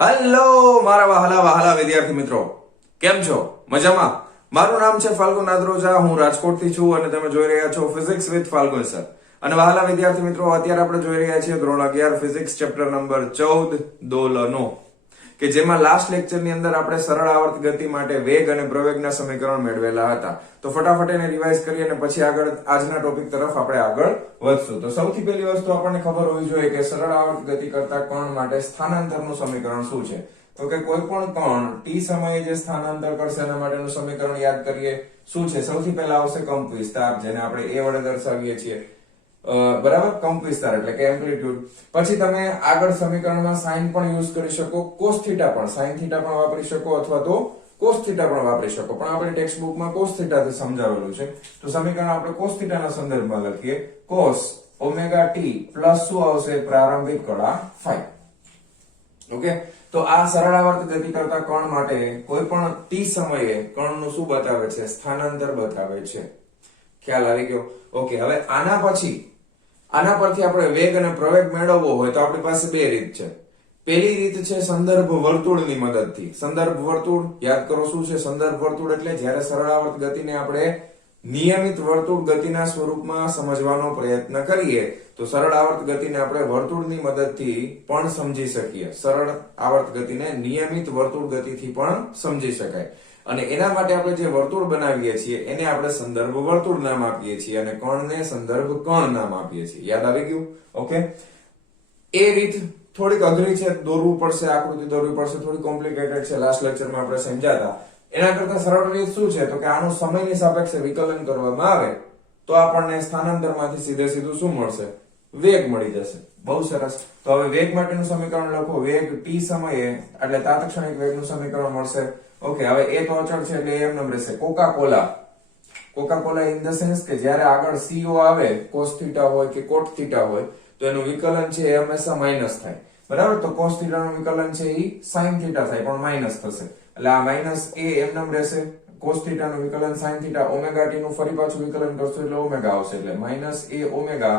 Hello મારા વહાલા વહાલા વિદ્યાર્થી મિત્રો, કેમ છો? મજામાં? મારું નામ છે ફાલ્ગુન નાદરોજા, હું રાજકોટથી છું અને તમે જોઈ રહ્યા છો ફિઝિક્સ વિથ ફાલ્ગુન સર. અને વહાલા વિદ્યાર્થી મિત્રો, અત્યારે આપણે જોઈ રહ્યા છીએ ધોરણ 11 ફિઝિક્સ ચેપ્ટર નંબર 14 દોલનો, કે જેમાં લાસ્ટ લેક્ચરની અંદર આપણે સરળ આવર્ત ગતિ માટે વેગ અને પ્રવેગના સમીકરણ મેળવેલા હતા. તો ફટાફટ એને રિવાઇઝ કરી અને પછી આગળ આજના ટોપિક તરફ આપણે આગળ વધશું. તો સૌથી પહેલી વસ્તુ આપણને ખબર હોવી જોઈએ કે સરળ આવર્ત ગતિ કરતા કણ માટે સ્થાનાંતરનું સમીકરણ શું છે. તો કે કોઈ પણ કણ t સમયે જે સ્થાનાંતર કરશે એના માટેનું સમીકરણ યાદ કરીએ. શું છે? સૌથી પહેલા આવશે કંપ વિસ્તાર, જેને આપણે a વડે દર્શાવીએ છીએ. બરાબર, કંપ વિસ્તાર એટલે કે એમ્પ્લિટ્યુડ. પછી તમે આગળ સમીકરણમાં સાઇન પણ યુઝ કરી શકો, કોસ થીટા પણ, સાઇન થીટા પણ વાપરી શકો અથવા તો કોસ થીટા પણ વાપરી શકો, પણ આપણે ટેક્સ્ટ બુકમાં કોસ થીટા થી સમજાવેલું છે. તો સમીકરણ આપણે કોસ થીટાના સંદર્ભમાં લખીએ. કોસ ઓમેગા t પ્લસ શું આવશે? પ્રારંભિક કળા ફાઈ. ઓકે, તો આ સરળ આવર્ત ગતિ કરતા કણ માટે કોઈ પણ t સમયે કણનું શું બતાવે છે? સ્થાનાંતર બતાવે છે. ખ્યાલ આવી ગયો? ઓકે, હવે આના પરથી આપણે વેગ અને પ્રવેગ મેળવવો હોય તો આપણી પાસે બે રીત છે. પહેલી રીત છે સંદર્ભ વર્તુળની મદદથી. સંદર્ભ વર્તુળ યાદ કરો શું છે? સંદર્ભ વર્તુળ એટલે જ્યારે સરળ આવર્ત ગતિને આપણે નિયમિત વર્તુળ ગતિના સ્વરૂપમાં સમજવાનો પ્રયત્ન કરીએ તો સરળ આવર્ત ગતિને આપણે વર્તુળની મદદથી પણ સમજી શકીએ. સરળ આવર્ત ગતિને નિયમિત વર્તુળ ગતિથી પણ સમજી શકાય. અને એના માટે આપણે જે વર્તુળ બનાવીએ છીએ એને આપણે સંદર્ભ વર્તુળ નામ આપીએ છીએ અને કણને સંદર્ભ કણ નામ આપીએ છીએ. યાદ આવી ગયું? ઓકે, એ રીત થોડીક અઘરી છે, દોરવું પડશે, આકૃતિ દોરવી પડશે, થોડી કોમ્પ્લિકેટેડ છે. લાસ્ટ લેક્ચરમાં આપણે સમજાતા. એના કરતા સરળ રીત શું છે? તો કે આનું સમયની સાપેક્ષે વિકલન કરવામાં આવે તો આપણને સ્થાનાંતરમાંથી સીધે સીધું શું મળશે? વેગ મળી જશે. બહુ સરસ. તો હવે વેગ માટેનું સમીકરણ લખો. વેગ t સમયે એટલે તાત્ક્ષણિક વેગનું સમીકરણ મળશે. ઓકે, હવે એ તો અચળ છે એટલે એમ નામ રહેશે. Coca Cola in the sense કે જ્યારે આગળ co આવે, cos થીટા હોય કે cot થીટા હોય તો એનું વિકલન છે એ હંમેશા માઈનસ થાય. બરાબર, તો cos થીટા નું વિકલન છે એ sin થીટા થાય પણ માઈનસ થશે. એટલે આ માઈનસ a એમ નામ રહેશે. cos થીટા નું વિકલન sin થીટા, ઓમેગા t નું ફરી પાછું વિકલન કરશું એટલે ઓમેગા આવશે, એટલે minus a omega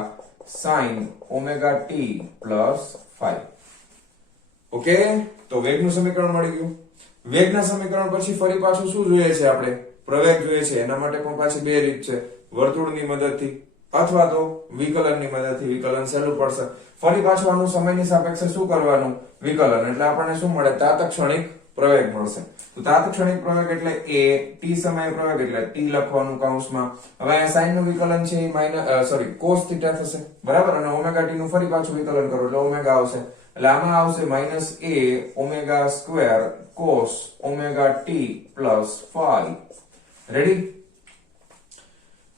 sin omega t plus 5. Okay, તો વેગનું સમીકરણ મળી ગયું. વેગના સમીકરણ પછી ફરી પાછું શું જોઈએ છે? આપણે પ્રવેગ જોઈએ છે. એના માટે પણ પાછી બે રીત છે, વર્તુળની મદદથી અથવા તો વિકલનની મદદથી. વિકલન સહેલું પડશે. ફરી પાછું આનું સમયની સાપેક્ષે શું કરવાનું? વિકલન. એટલે આપણને શું મળે? તાત્ક્ષણિક પ્રવેગ મળશે. તો તાત્ક્ષણિક પ્રવેગ એટલે a, t સમયે પ્રવેગ એટલે t લખવાનું કૌંસમાં. હવે આ sin નું વિકલન છે એ cos થીટા થશે. બરાબર, અને ઓમેગા t નું ફરી પાછું વિકલન કરો એટલે ઓમેગા આવશે. એટલે આમાં આવશે minus a omega square cos omega t plus 5. Ready?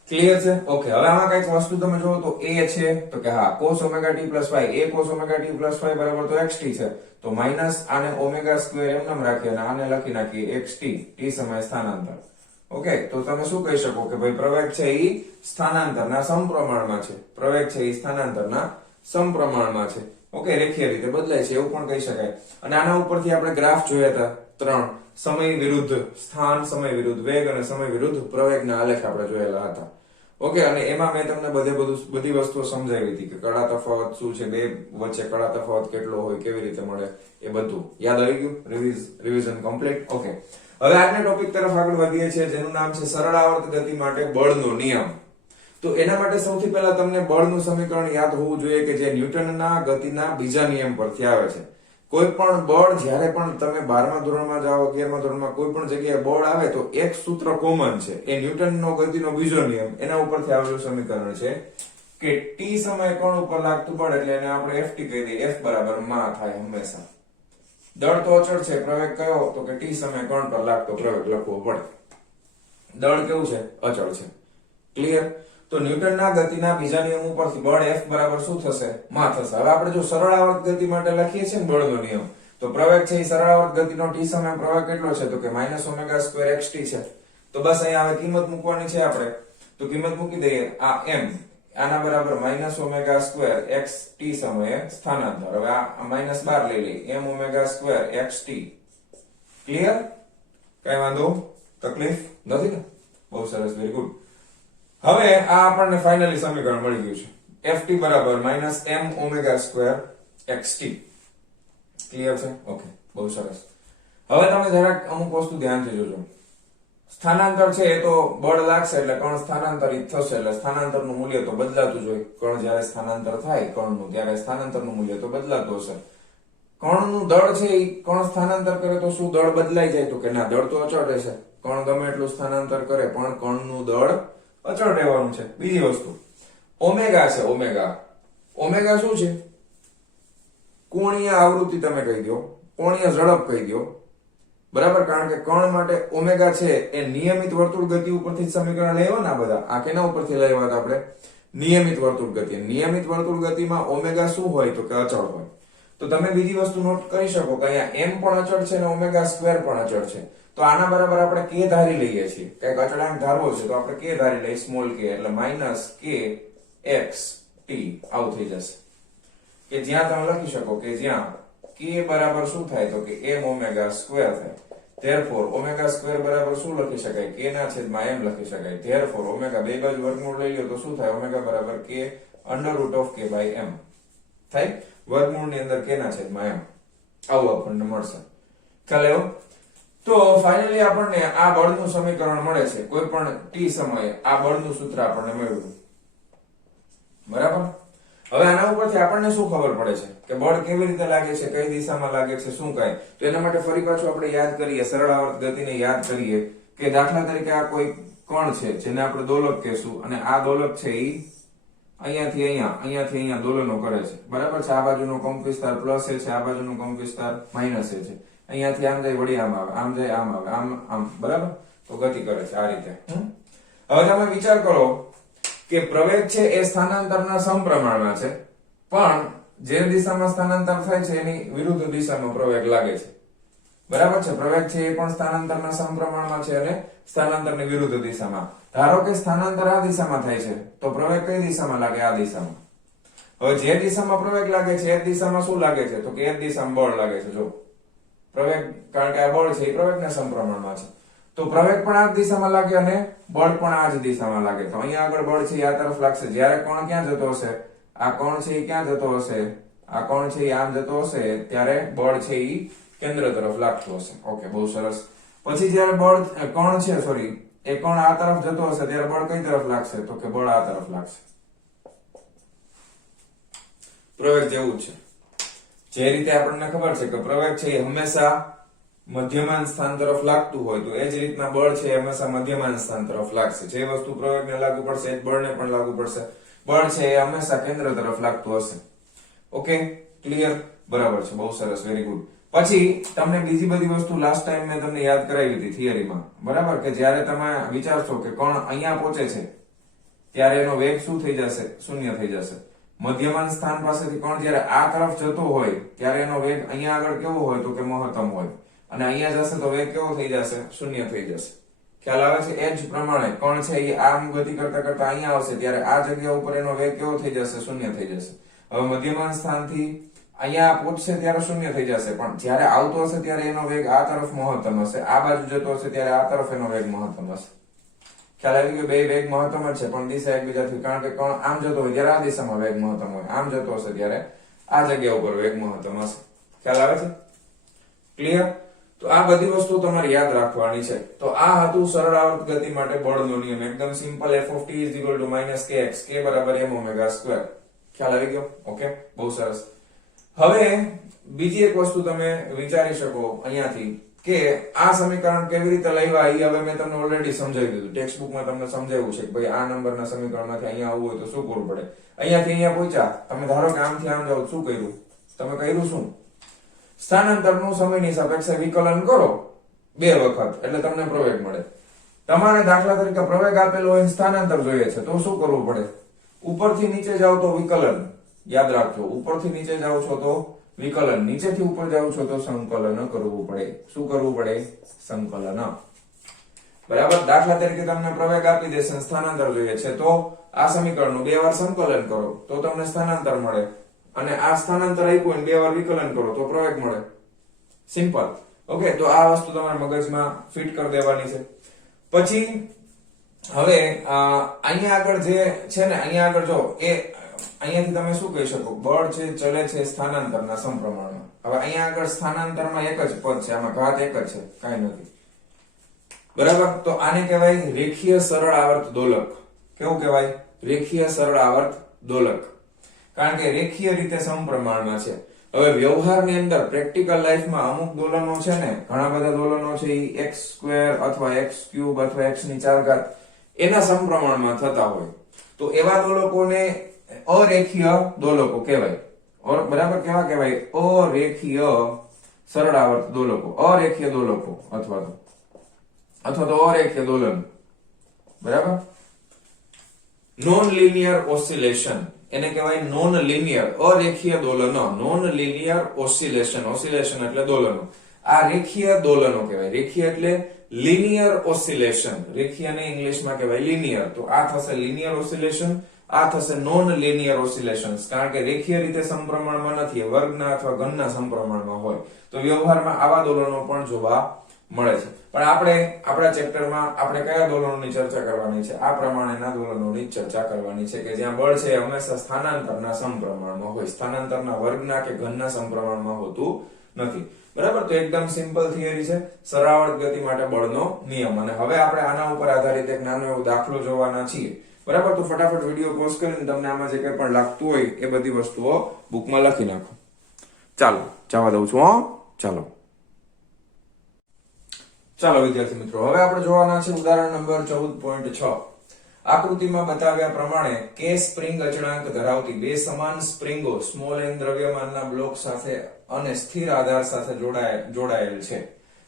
Clear છે? ઓકે, હવે આમાં કઈક વસ્તુ તમે જોવો તો a છે તો કે હા cos omega t plus 5, a cos omega t plus 5 બરાબર તો xt છે. તો માઈનસ આને ઓમેગા સ્ક્વેર એમ નામ રાખીએ અને આને લખી નાખીએ xt, t સમય સ્થાનાંતર. ઓકે, તો તમે શું કહી શકો કે ભાઈ પ્રવેગ છે એ સ્થાનાંતરના સમપ્રમાણમાં છે. પ્રવેગ છે એ સ્થાનાંતરના સમપ્રમાણમાં છે. ઓકે, રેખીય રીતે બદલાય છે એવું પણ કહી શકાય. અને આના ઉપરથી આપણે ગ્રાફ જોયા હતા ત્રણ, સમય વિરુદ્ધ સ્થાન, સમય વિરુદ્ધ વેગ અને સમય વિરુદ્ધ પ્રવેગના આલેખ આપણે જોયેલા હતા. ઓકે, અને એમાં મેં તમને બધી વસ્તુઓ સમજાવી હતી કે કળા તફાવત શું છે, બે વચ્ચે કળા તફાવત કેટલો હોય, કેવી રીતે મળે, એ બધું યાદ આવી ગયું? Revision complete. ઓકે, હવે આજના ટોપિક તરફ આગળ વધીએ છીએ જેનું નામ છે સરળ આવર્ત ગતિ માટે બળનો નિયમ. તો એના માટે સૌથી પહેલા તમને બળનું સમીકરણ યાદ હોવું જોઈએ કે જે ન્યૂટનના ગતિના બીજા નિયમ પરથી આવે છે. કોઈ પણ બળ જ્યારે પણ તમે 12મા ધોરણમાં જાઓ, 11મા ધોરણમાં કોઈ પણ જગ્યાએ બળ આવે તો એક સૂત્ર કોમન છે, એ ન્યૂટનનો ગતિનો બીજો નિયમ, એના ઉપરથી આવેલું સમીકરણ છે કે t સમયે કણ ઉપર લાગતું બળ એટલે એને આપણે ft કહી દઈએ. f બરાબર માં થાય હંમેશા. દળ તો અચળ છે, પ્રવેગ કયો? તો કે t સમયે કણ પર લાગતો પ્રવેગ લખવો પડે. દળ કેવું છે? અચળ છે. ક્લિયર? તો ન્યૂટનના ગતિના બીજા નિયમ ઉપરથી બળ F બરાબર શું થશે? માં થશે. હવે આપણે જો સરળ આવર્ત ગતિ માટે લખીએ છીએ ને બળનો નિયમ, તો પ્રવેગ છે એ સરળ આવર્ત ગતિનો t સમય પ્રવેગ કેટલો છે? તો કે માઈનસ ઓમેગા સ્ક્વેર xt છે. તો બસ અહીંયા હવે કિંમત મૂકવાની છે આપણે. તો કિંમત મૂકી દઈએ. આ m આના બરાબર માઈનસ ઓમેગા સ્ક્વેર xt સમયે સ્થાનાંતર. હવે આ માઈનસ 12 લઈ લઈએ. m omega square xt. Clear? કઈ વાંધો તકલીફ નથી ને? બહુ સરસ, વેરી ગુડ. હવે આ આપણને ફાઇનલી સમીકરણ મળી ગયું છે. ft બરાબર -m omega square xt. Clear છે? ઓકે. બહુ સરસ. હવે તમે જરાક અમુક વસ્તુ ધ્યાનથી જોજો. સ્થાનાંતર છે એ તો બળ લાગશે એટલે કણ સ્થાનાંતરિત થશે એટલે સ્થાનાંતરનું મૂલ્ય તો બદલાતું જ હોય. કણ જ્યારે સ્થાનાંતર થાય કણનું ત્યારે સ્થાનાંતરનું મૂલ્ય તો બદલાતું હશે. કણનું દળ છે એ કણ સ્થાનાંતર કરે તો શું દળ બદલાઈ જાય? તો કે ના, દળ તો અચળ રહેશે. કણ ગમે એટલું સ્થાનાંતર કરે પણ કણનું દળ અચળ રહેવાનું છે. બીજી વસ્તુ ઓમેગા છે. ઓમેગા શું છે? કોણીય આવૃત્તિ તમે કહી દો, કોણીય ઝડપ કહી દો, બરાબર. કારણ કે કણ માટે ઓમેગા છે એ નિયમિત વર્તુળ ગતિ ઉપરથી સમીકરણ લેવા ના બધા. આ કેના ઉપરથી લેવા હતા આપણે? નિયમિત વર્તુળ ગતિ. નિયમિત વર્તુળ ગતિમાં ઓમેગા શું હોય? તો કે અચળ હોય. તો તમે બીજી વસ્તુ નોટ કરી શકો કે અહીંયા m પણ અચળ છે અને ઓમેગા સ્ક્વેર પણ અચળ છે. તો આના બરાબર આપણે k ધારી લઈએ છીએ. કઈક અચળાંક ધારવો છે તો આપણે k ધારી લઈએ, સ્મોલ k, એટલે માઈનસ k x t આવું થઈ જશે. કે જ્યાં તમે લખી શકો કે જ્યાં k બરાબર શું થાય? તો કે m ઓમેગા સ્ક્વેર થાય. Therefore ઓમેગા સ્ક્વેર બરાબર શું લખી શકાય? k ના છેદમાં m લખી શકાય. Therefore ઓમેગા બે બાજુ વર્ગમૂળ લઈ લો તો શું થાય? ઓમેગા બરાબર k under root of k by m થાય. વર્ગમૂળની અંદર k ના છેદમાં m આવું આપણને મળશે. ખ્યાલ આવ્યો? તો ફાઇનલી આપણને આ બળનું સમીકરણ મળે છે. કોઈ પણ t સમયે આ બળનું સૂત્ર આપણને મળ્યું, બરાબર. હવે આના ઉપરથી આપણને શું ખબર પડે છે કે બળ કેવી રીતે લાગે છે, કઈ દિશામાં લાગે છે, શું કાંઈ? તો એના માટે ફરી પાછું આપણે યાદ કરીએ, સરળ આવર્ત ગતિને યાદ કરીએ કે દાખલા તરીકે આ કોઈ કણ છે જેને આપણે દોલક કહેશું અને આ દોલક છે એ અહીંયાથી અહીંયા દોલનો કરે છે, બરાબર છે. આ બાજુનો કંપ વિસ્તાર પ્લસ એ છે, આ બાજુનો કંપ વિસ્તાર માઇનસ એ છે. અહીંયાથી આમ જાય વળી આમ આવે, આમ જાય આમ આવે, આમ, બરાબર. તો ગતિ કરે છે આ રીતે. હવે તમે વિચાર કરો કે પ્રવેગ છે એ સ્થાનાંતરના સમપ્રમાણમાં છે, પણ જે દિશામાં સ્થાનાંતર થાય છે એની વિરુદ્ધ દિશામાં પ્રવેગ લાગે છે, બરાબર છે. પ્રવેગ છે એ પણ સ્થાનાંતરના સમપ્રમાણમાં છે અને સ્થાનાંતરની વિરુદ્ધ દિશામાં. ધારો કે સ્થાનાંતર આ દિશામાં થાય છે તો પ્રવેગ કઈ દિશામાં લાગે? આ દિશામાં. હવે જે દિશામાં પ્રવેગ લાગે છે એ દિશામાં શું લાગે છે? તો કે એ દિશામાં બળ લાગે છે. જો પ્રવેગ, કારણ કે આ બળ છે એ પ્રવેગના સમપ્રમાણમાં છે, તો પ્રવેગ પણ આ જ દિશામાં લાગે અને બળ પણ આ જ દિશામાં લાગે. તો અહીંયા આગળ બળ છે આ તરફ લાગશે. જ્યારે કોણ ક્યાં જતો હશે? આ કોણ છે એ ક્યાં જતો હશે? આ કોણ છે એ આમ જતો હશે, ત્યારે બળ છે એ કેન્દ્ર તરફ લાગતું હશે. ઓકે, બહુ સરસ. પછી જ્યારે બળ કોણ છે સોરી એ કોણ આ તરફ જતો હશે ત્યારે બળ કઈ તરફ લાગશે? તો કે બળ આ તરફ લાગશે. પ્રવેગ જેવું છે. જે રીતે આપણને ખબર છે કે પ્રવેગ છે એ હંમેશા મધ્યમાન સ્થાન તરફ લાગતું હોય, તો એ જ રીતના બળ છે એ હંમેશા મધ્યમાન સ્થાન તરફ લાગશે. જે વસ્તુ પ્રવેગને લાગુ પડશે એ જ બળને પણ લાગુ પડશે. બળ છે એ હંમેશા કેન્દ્ર તરફ લાગતું હશે. Okay, clear? બરાબર છે, બહુ સરસ, વેરી ગુડ. પછી તમને બીજી બધી વસ્તુ લાસ્ટ ટાઈમ મેં તમને યાદ કરાવી હતી થિયરીમાં, બરાબર, કે જ્યારે તમે વિચારશો કે કણ અહીંયા પહોંચે છે ત્યારે એનો વેગ શું થઈ જશે? શૂન્ય થઈ જશે. મધ્યમાન સ્થાન પાસેથી કણ જ્યારે આ તરફ જતો હોય ત્યારે એનો વેગ અહીંયા આગળ કેવો હોય? તો કે મહત્તમ હોય, અને અહીંયા જશે તો વેગ કેવો થઈ જશે? શૂન્ય થઈ જશે. ખ્યાલ આવે છે? એ જ પ્રમાણે કણ છે એ આમ ગતિ કરતા કરતા અહીંયા આવશે ત્યારે આ જગ્યા ઉપર એનો વેગ કેવો થઈ જશે? શૂન્ય થઈ જશે. હવે મધ્યમાન સ્થાનથી અહીંયા પહોંચશે ત્યારે શૂન્ય થઈ જશે, પણ જ્યારે આવતો હશે ત્યારે એનો વેગ આ તરફ મહત્તમ હશે, આ બાજુ જતો હશે ત્યારે આ તરફ એનો વેગ મહત્તમ હશે. ખ્યાલ આવી ગયો? બે વેગ મહત્તમ જ છે પણ દિશા એકબીજાથી, કારણ કે કણ આમ જતો હોય ત્યારે આ દિશામાં વેગ મહત્તમ હોય, આમ જતો હશે ત્યારે આ જગ્યા ઉપર વેગ મહત્તમ હશે. ખ્યાલ આવે છે? ક્લિયર? તો આ બધી વસ્તુ તમારે યાદ રાખવાની છે. તો આ હતું સરળ આવર્ત ગતિ માટે બળનો નિયમ, એકદમ simple. f of t is equal to -kx, k બરાબર m ઓમેગા સ્ક્વેર. ખ્યાલ આવી ગયો? ઓકે, બહુ સરસ. હવે બીજી એક વસ્તુ તમે વિચારી શકો અહીંયાથી કે આ સમીકરણ કેવી રીતે લાવ્યા એ હવે મેં તમને ઓલરેડી સમજાવી દીધું. ટેક્સ્ટ બુકમાં તમને સમજાવ્યું છે કે ભાઈ આ નંબરના સમીકરણમાંથી અહીંયા આવવું હોય તો શું કરવું પડે. અહીંયાથી અહીંયા પહોંચ્યા તમે, ધારો કે આમથી આમ જાવ, શું કર્યું તમે? કર્યું શું? સ્થાનાંતરનું સમયની સાપેક્ષે વિકલન કરો 2 વખત એટલે તમને પ્રવેગ મળે. તમારે દાખલા તરીકે પ્રવેગ આપેલો હોય, સ્થાનાંતર જોઈએ છે, તો શું કરવું પડે? ઉપરથી નીચે જાવ તો વિકલન. યાદ રાખજો, ઉપરથી નીચે જાવ છો તો વિકલન, નીચેથી ઉપર જાવ છો તો સંકલન કરવું પડે. શું કરવું પડે? સંકલન. બરાબર. દાખલા તરીકે તમને પ્રવેગ આપી દેશે, સ્થાનાંતર જોઈએ છે, તો આ સમીકરણનું 2 વાર સંકલન કરો તો તમને સ્થાનાંતર મળે, અને આ સ્થાનાંતર આપ્યું અને 2 વાર વિકલન કરો તો પ્રવેગ મળે. સિમ્પલ. ઓકે, તો આ વસ્તુ તમારે મગજમાં ફિટ કરી દેવાની છે. પછી હવે અહીંયા આગળ જે છે ને, અહીંયા આગળ જો એ અહીંયાથી તમે શું કહી શકો, બળ છે ચલે છે સ્થાનાંતરના સમપ્રમાણમાં. હવે અહીંયા આગળ સ્થાનાંતરમાં એક જ પદ છે, આમાં ઘાત એક જ છે, કાંઈ નથી. બરાબર, તો આને કહેવાય રેખીય સરળ આવર્ત દોલક. કેવું કહેવાય? રેખીય સરળ આવર્ત દોલક. કારણ કે રેખીય રીતે સમપ્રમાણમાં છે. હવે વ્યવહારની અંદર પ્રેક્ટિકલ લાઈફમાં અમુક દોલનો છે ને, ઘણા બધા દોલનો છે એ x² અથવા x³ અથવા x⁴ એના સમપ્રમાણમાં થતા હોય, તો એવા દોલકોને અરેખીય દોલકો કહેવાય. બરાબર, કેવા કહેવાય? અરેખીય સરળ આવર્ત દોલકો, અરેખીય દોલકો અથવા તો અરેખીય દોલન. બરાબર. નોન લિનિયર ઓસિલેશન એને કહેવાય નોન લિનિયર, અરેખીય દોલનો. નોન લિનિયર ઓસિલેશન, ઓસિલેશન એટલે દોલનો. આ રેખીય દોલનો કહેવાય. રેખીય એટલે લિનિયર ઓસિલેશન. રેખીયને ઇંગ્લિશમાં કહેવાય લિનિયર. તો આ થશે લિનિયર ઓસિલેશન, આ થશે નોન લિનિયર ઓસિલેશન્સ. કારણ કે રેખીય રીતે સમપ્રમાણમાં નથી, વર્ગના અથવા ઘનના સમપ્રમાણમાં હોય. તો વ્યવહારમાં આવા દોલનો પણ જોવા મળે છે. પણ આપણે આપણા ચેપ્ટરમાં આપણે કયા દોલનોની ચર્ચા કરવાની છે? આ પ્રમાણેના દોલનોની ચર્ચા કરવાની છે કે જ્યાં બળ છે હંમેશા સ્થાનાંતરના સમપ્રમાણમાં હોય, સ્થાનાંતરના વર્ગના કે ઘનના સમપ્રમાણમાં હોતું નથી. બરાબર, તો એકદમ સિમ્પલ થિયરી છે, સરળાવર્ત ગતિ માટે બળનો નિયમ. અને હવે આપણે આના ઉપર આધારિત એક નાનો એવો દાખલો જોવાના છીએ. બરાબર, તો ફટાફટ વિડીયો પોઝ કરીને તમને આમાં જે કંઈ પણ લાગતું હોય એ બધી વસ્તુઓ બુકમાં લખી નાખો. ચાલો જવા દઉં છું. ચાલો વિદ્યાર્થી મિત્રો, હવે આપણે જોવાના છે ઉદાહરણ નંબર 14.6. આકૃતિમાં બતાવ્યા પ્રમાણે કે સ્પ્રિંગ અચળાંક ધરાવતી બે સમાન સ્પ્રિંગો સ્મોલ n દ્રવ્યમાનના બ્લોક સાથે અને સ્થિર આધાર સાથે જોડાયેલ છે.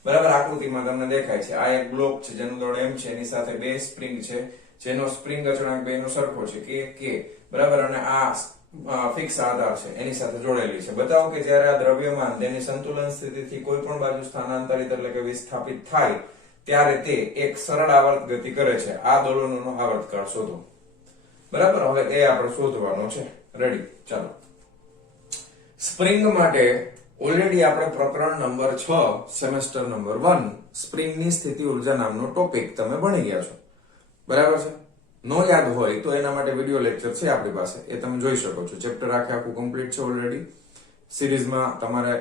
બરાબર, આકૃતિમાં તમને દેખાય છે આ એક બ્લોક છે જેનું દળ m છે, એની સાથે બે સ્પ્રિંગ છે જેનો સ્પ્રિંગ અચળાંક બેનો સરખો છે k. બરાબર, અને આ ફિક્સ આધાર છે એની સાથે જોડેલી છે. બતાવો કે જ્યારે આ દ્રવ્યમાન તેની સંતુલન સ્થિતિથી કોઈ પણ બાજુ સ્થાનાંતરિત એટલે કે વિસ્થાપિત થાય ત્યારે તે એક સરળ આવર્ત ગતિ કરે છે. આ દોલનોનો આવર્તકાળ શોધો. બરાબર, હવે એ આપણે શોધવાનો છે. રેડી, ચાલો. સ્પ્રિંગ માટે ઓલરેડી આપણે પ્રકરણ નંબર 6 સેમેસ્ટર નંબર 1 સ્પ્રિંગની સ્થિતિ ઉર્જા નામનો ટોપિક તમે ભણી ગયા છો. બરાબર છે? નો યાદ હોય તો એના માટે વિડિયો લેક્ચર છે આપણી પાસે, એ તમે જોઈ શકો છો. ચેપ્ટર આખું કમ્પ્લીટ છે ઓલરેડી. સિરીઝમાં તમારે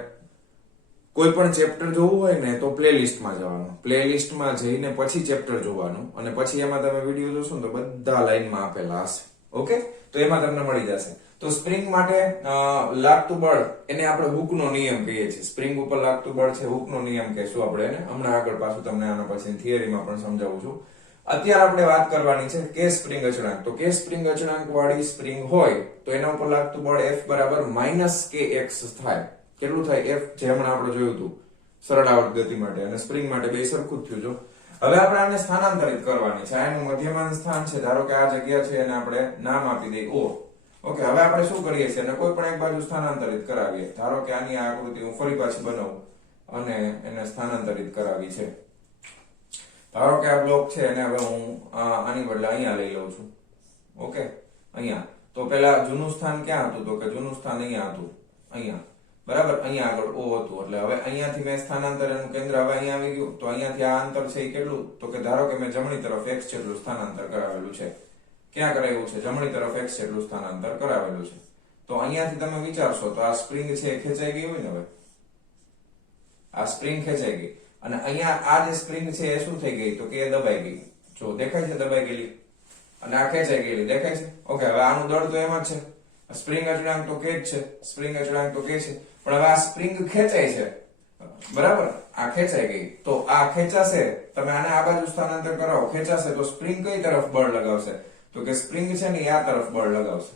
કોઈ પણ ચેપ્ટર જોવું હોય ને તો પ્લેલિસ્ટમાં જવાનું, પ્લેલિસ્ટમાં જઈને પછી ચેપ્ટર જોવાનું, અને પછી એમાં તમે વિડીયો જોશો ને તો બધા લાઈનમાં આપેલા હશે. ઓકે, તો એમાં તમને મળી જશે. તો સ્પ્રિંગ માટે લાગતું બળ એને આપણે હુકનો નિયમ કહીએ છીએ. સ્પ્રિંગ ઉપર લાગતું બળ છે હુકનો નિયમ કહીશું આપણે એને. હમણાં આગળ પાછું તમને આના પછી થિયરીમાં પણ સમજાવું છું. અત્યારે આપણે વાત કરવાની છે કે સ્પ્રિંગ અચળાંક. તો કે સ્પ્રિંગ અચળાંક વાળી સ્પ્રિંગ હોય તો એના ઉપર લાગતું બળ F બરાબર -kx થાય. કેટલું થાય? F, જે હમણાં આપણે જોયું હતું સરળ આવર્ત ગતિ માટે અને સ્પ્રિંગ માટે બે સરખું જ થયું. જો હવે આપણે આને સ્થાનાંતરિત કરવાની છે. આનું મધ્યમાન સ્થાન છે, ધારો કે આ જગ્યા છે, એને આપણે નામ આપી દઈએ O. ઓકે, હવે આપણે શું કરીએ છીએ? એને કોઈ પણ એક બાજુ સ્થાનાંતરિત કરાવીએ. ધારો કે આની આ આકૃતિ હું ફરી પાછી બનાવું અને એને સ્થાનાંતરિત કરાવી છે. ધારો કે આ બ્લોક છે એને હવે હું આની બદલે અહીંયા લઈ લઉં છું. ઓકે, અહીંયા. તો પેલા જૂનું સ્થાન ક્યાં હતું? તો કે જૂનું સ્થાન અહીંયા હતું, અહીંયા. બરાબર, અહીંયા આગળ O હતું. એટલે હવે અહીંયાથી મેં સ્થાનાંતરનું કેન્દ્ર હવે અહીંયા આવી ગયું. તો અહીંયાથી આ અંતર છે એ કેટલું? તો કે ધારો કે મેં જમણી તરફ x જેટલું સ્થાનાંતર કરાવેલું છે. ક્યાં કરાવ્યું છે? જમણી તરફ x જેટલું સ્થાનાંતર કરાવેલું છે. તો અહીંયાથી તમે વિચારશો તો આ સ્પ્રિંગ છે એ ખેંચાઈ ગઈ હોય ને. હવે આ સ્પ્રિંગ ખેંચાઈ ગઈ અને અહીંયા આ જે સ્પ્રિંગ છે એ શું થઈ ગઈ? તો કે દબાઈ ગઈ. જો દેખાય છે દબાઈ ગયેલી, અને આ ખેંચાઈ ગયેલી દેખાય છે. ઓકે, હવે આનું દળ તો એમ જ છે. સ્પ્રિંગ અચળાંક તો કે જ છે, સ્પ્રિંગ અચળાંક તો કે છે, પણ હવે આ સ્પ્રિંગ ખેંચાય છે. બરાબર, આ ખેંચાઈ ગઈ. તો આ ખેંચાશે, તમે આને આ બાજુ સ્થાનાંતર કરાવો, ખેંચાશે તો સ્પ્રિંગ કઈ તરફ બળ લગાવશે? તો કે સ્પ્રિંગ છે ને આ તરફ બળ લગાવશે.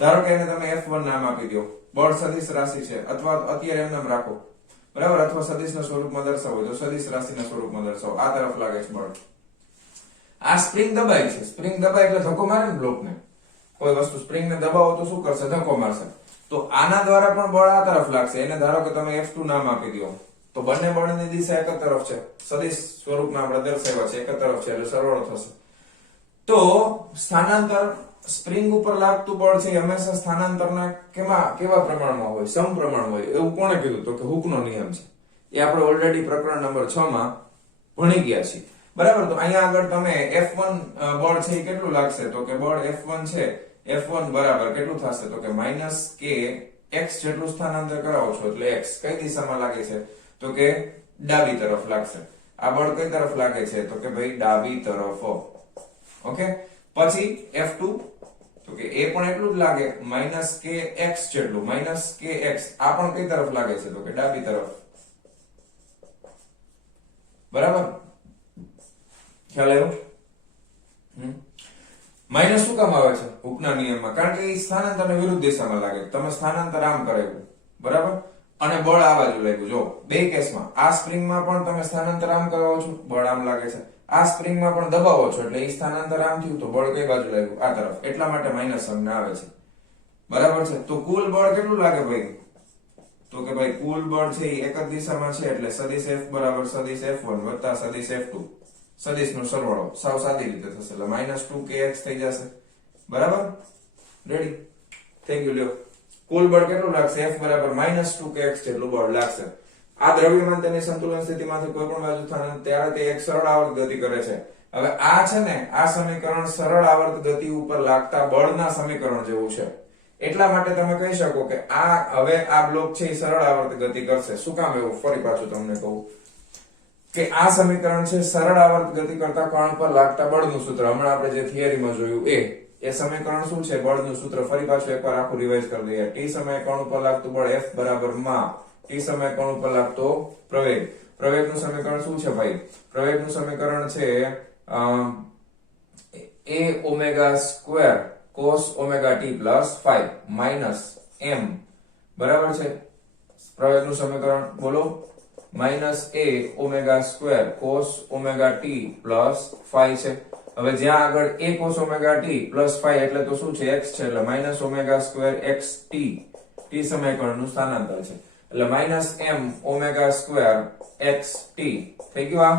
ધારો કે એને તમે F1 નામ આપી દો. બળ સદિશ રાશિ છે, અથવા અત્યારે એમ નામ રાખો. બરાબર, અથવા સદિશના સ્વરૂપમાં દર્શાવો તો સદિશ રાશિના સ્વરૂપમાં દર્શાવો. આ તરફ લાગે છે બળ. આ સ્પ્રિંગ દબાય છે. સ્પ્રિંગ દબાય એટલે ધક્કો મારે ને બ્લોકને. કોઈ વસ્તુ સ્પ્રિંગને દબાવો તો શું કરશે? ધક્કો મારશે. તો આના દ્વારા પણ બળ આ તરફ લાગશે. એને ધારો કે તમે F2 નામ આપી દો. તો બંને બળની દિશા એક જ તરફ છે, સદિશ સ્વરૂપમાં આપણે દર્શાવ્યા છે, એક જ તરફ છે, એટલે સરવાળો થશે. તો સ્થાનાંતર સ્પ્રિંગ ઉપર લાગતું બળ છે હંમેશા સ્થાનાંતરના કેવા પ્રમાણમાં હોય? સમપ્રમાણ હોય. એવું કોણે કીધું? તો કે હુકનો નિયમ છે. એ આપણે ઓલરેડી પ્રકરણ નંબર 6 માં ભણી ગયા છીએ. બરાબર, તો અહીંયા આગળ તમે F1 બળ છે એ કેટલું લાગશે? તો કે બળ F1 છે F1 બરાબર કેટલું થશે તો કે માઇનસ કે x જેટલું સ્થાનાંતર કરાવો છો એટલે x કઈ દિશામાં લાગે છે તો કે ડાબી તરફ લાગશે. આ બળ કઈ તરફ લાગે છે તો કે ભાઈ ડાબી તરફ. ઓકે, પછી F2 તો કે એ પણ એટલું જ લાગે માઇનસ કે x જેટલું. માઇનસ કે x આ પણ કઈ તરફ લાગે છે તો કે ડાબી તરફ. બરાબર, ખ્યાલ આવ્યો? માઇનસ શું કામ આવે છે હૂકના નિયમમાં? કારણ કે એ સ્થાનાંતરને વિરુદ્ધ દિશામાં લાગે. તમે સ્થાનાંતર આમ કરાવ્યું, બરાબર, અને બળ આ બાજુ લાગ્યું. જો બે કેસમાં આ સ્પ્રિંગમાં પણ તમે સ્થાનાંતર આમ કરાવો છો, બળ આમ લાગે છે. આ સ્પ્રિંગમાં પણ દબાવો છો એટલે એ સ્થાનાંતર આમ થયું તો બળ કઈ બાજુ લાગ્યું? આ તરફ. એટલા માટે માઇનસ સંજ્ઞા આવે છે. બરાબર છે. તો કુલ બળ કેટલું લાગે ભાઈ? તો કે ભાઈ કુલ બળ છે એ એક જ દિશામાં છે એટલે સદિશ F બરાબર સદિશ F1 વત્તા સદિશ F2. સદિશનો સરવાળો સાવ સાદી રીતે થશે એટલે -2kx થઈ જશે. બરાબર, રેડી થઈ ગયું. લ્યો, કુલ બળ કેટલું લાગશે? F બરાબર -2kx જેટલું બળ લાગશે. આ દ્રવ્યમાન તેની સંતુલન સ્થિતિમાંથી કોઈ પણ બાજુ સ્થાનાંતર ત્યારે તે એક સરળ આવર્ત ગતિ કરે છે. હવે આ છે ને આ સમીકરણ સરળ આવર્ત ગતિ ઉપર લાગતા બળના સમીકરણ જેવું છે. એટલા માટે તમે કહી શકો કે આ હવે આ બ્લોક છે એ સરળ આવર્ત ગતિ કરશે. શું કામ એવું? ફરી પાછું તમને કહું કે આ સમીકરણ છે સરળ આવર્ત ગતિ કરતા કણ પર લાગતા બળનું સૂત્ર. હમણાં આપણે જે થિયરીમાં જોયું એ સમીકરણ શું છે? બળનું સૂત્ર. ફરી પાછું એકવાર આખું રિવાઇઝ કરી દઈએ. t સમયે કણ ઉપર લાગતું બળ F બરાબર માં t સમયે કણ ઉપર લાગતો પ્રવેગ. પ્રવેગનું સમીકરણ શું છે ભાઈ? પ્રવેગનું સમીકરણ છે a omega square cos omega t plus 5 minus m. બરાબર છે. પ્રવેગનું સમીકરણ બોલો. Minus a omega square cos omega t plus 5 છે. હવે જ્યાં આગળ a cos omega t plus 5 એટલે તો શું છે? x છે એટલે minus omega square x t t સમીકરણનું સ્થાનાંતર છે એટલે minus m omega square x t થઈ ગયું. આ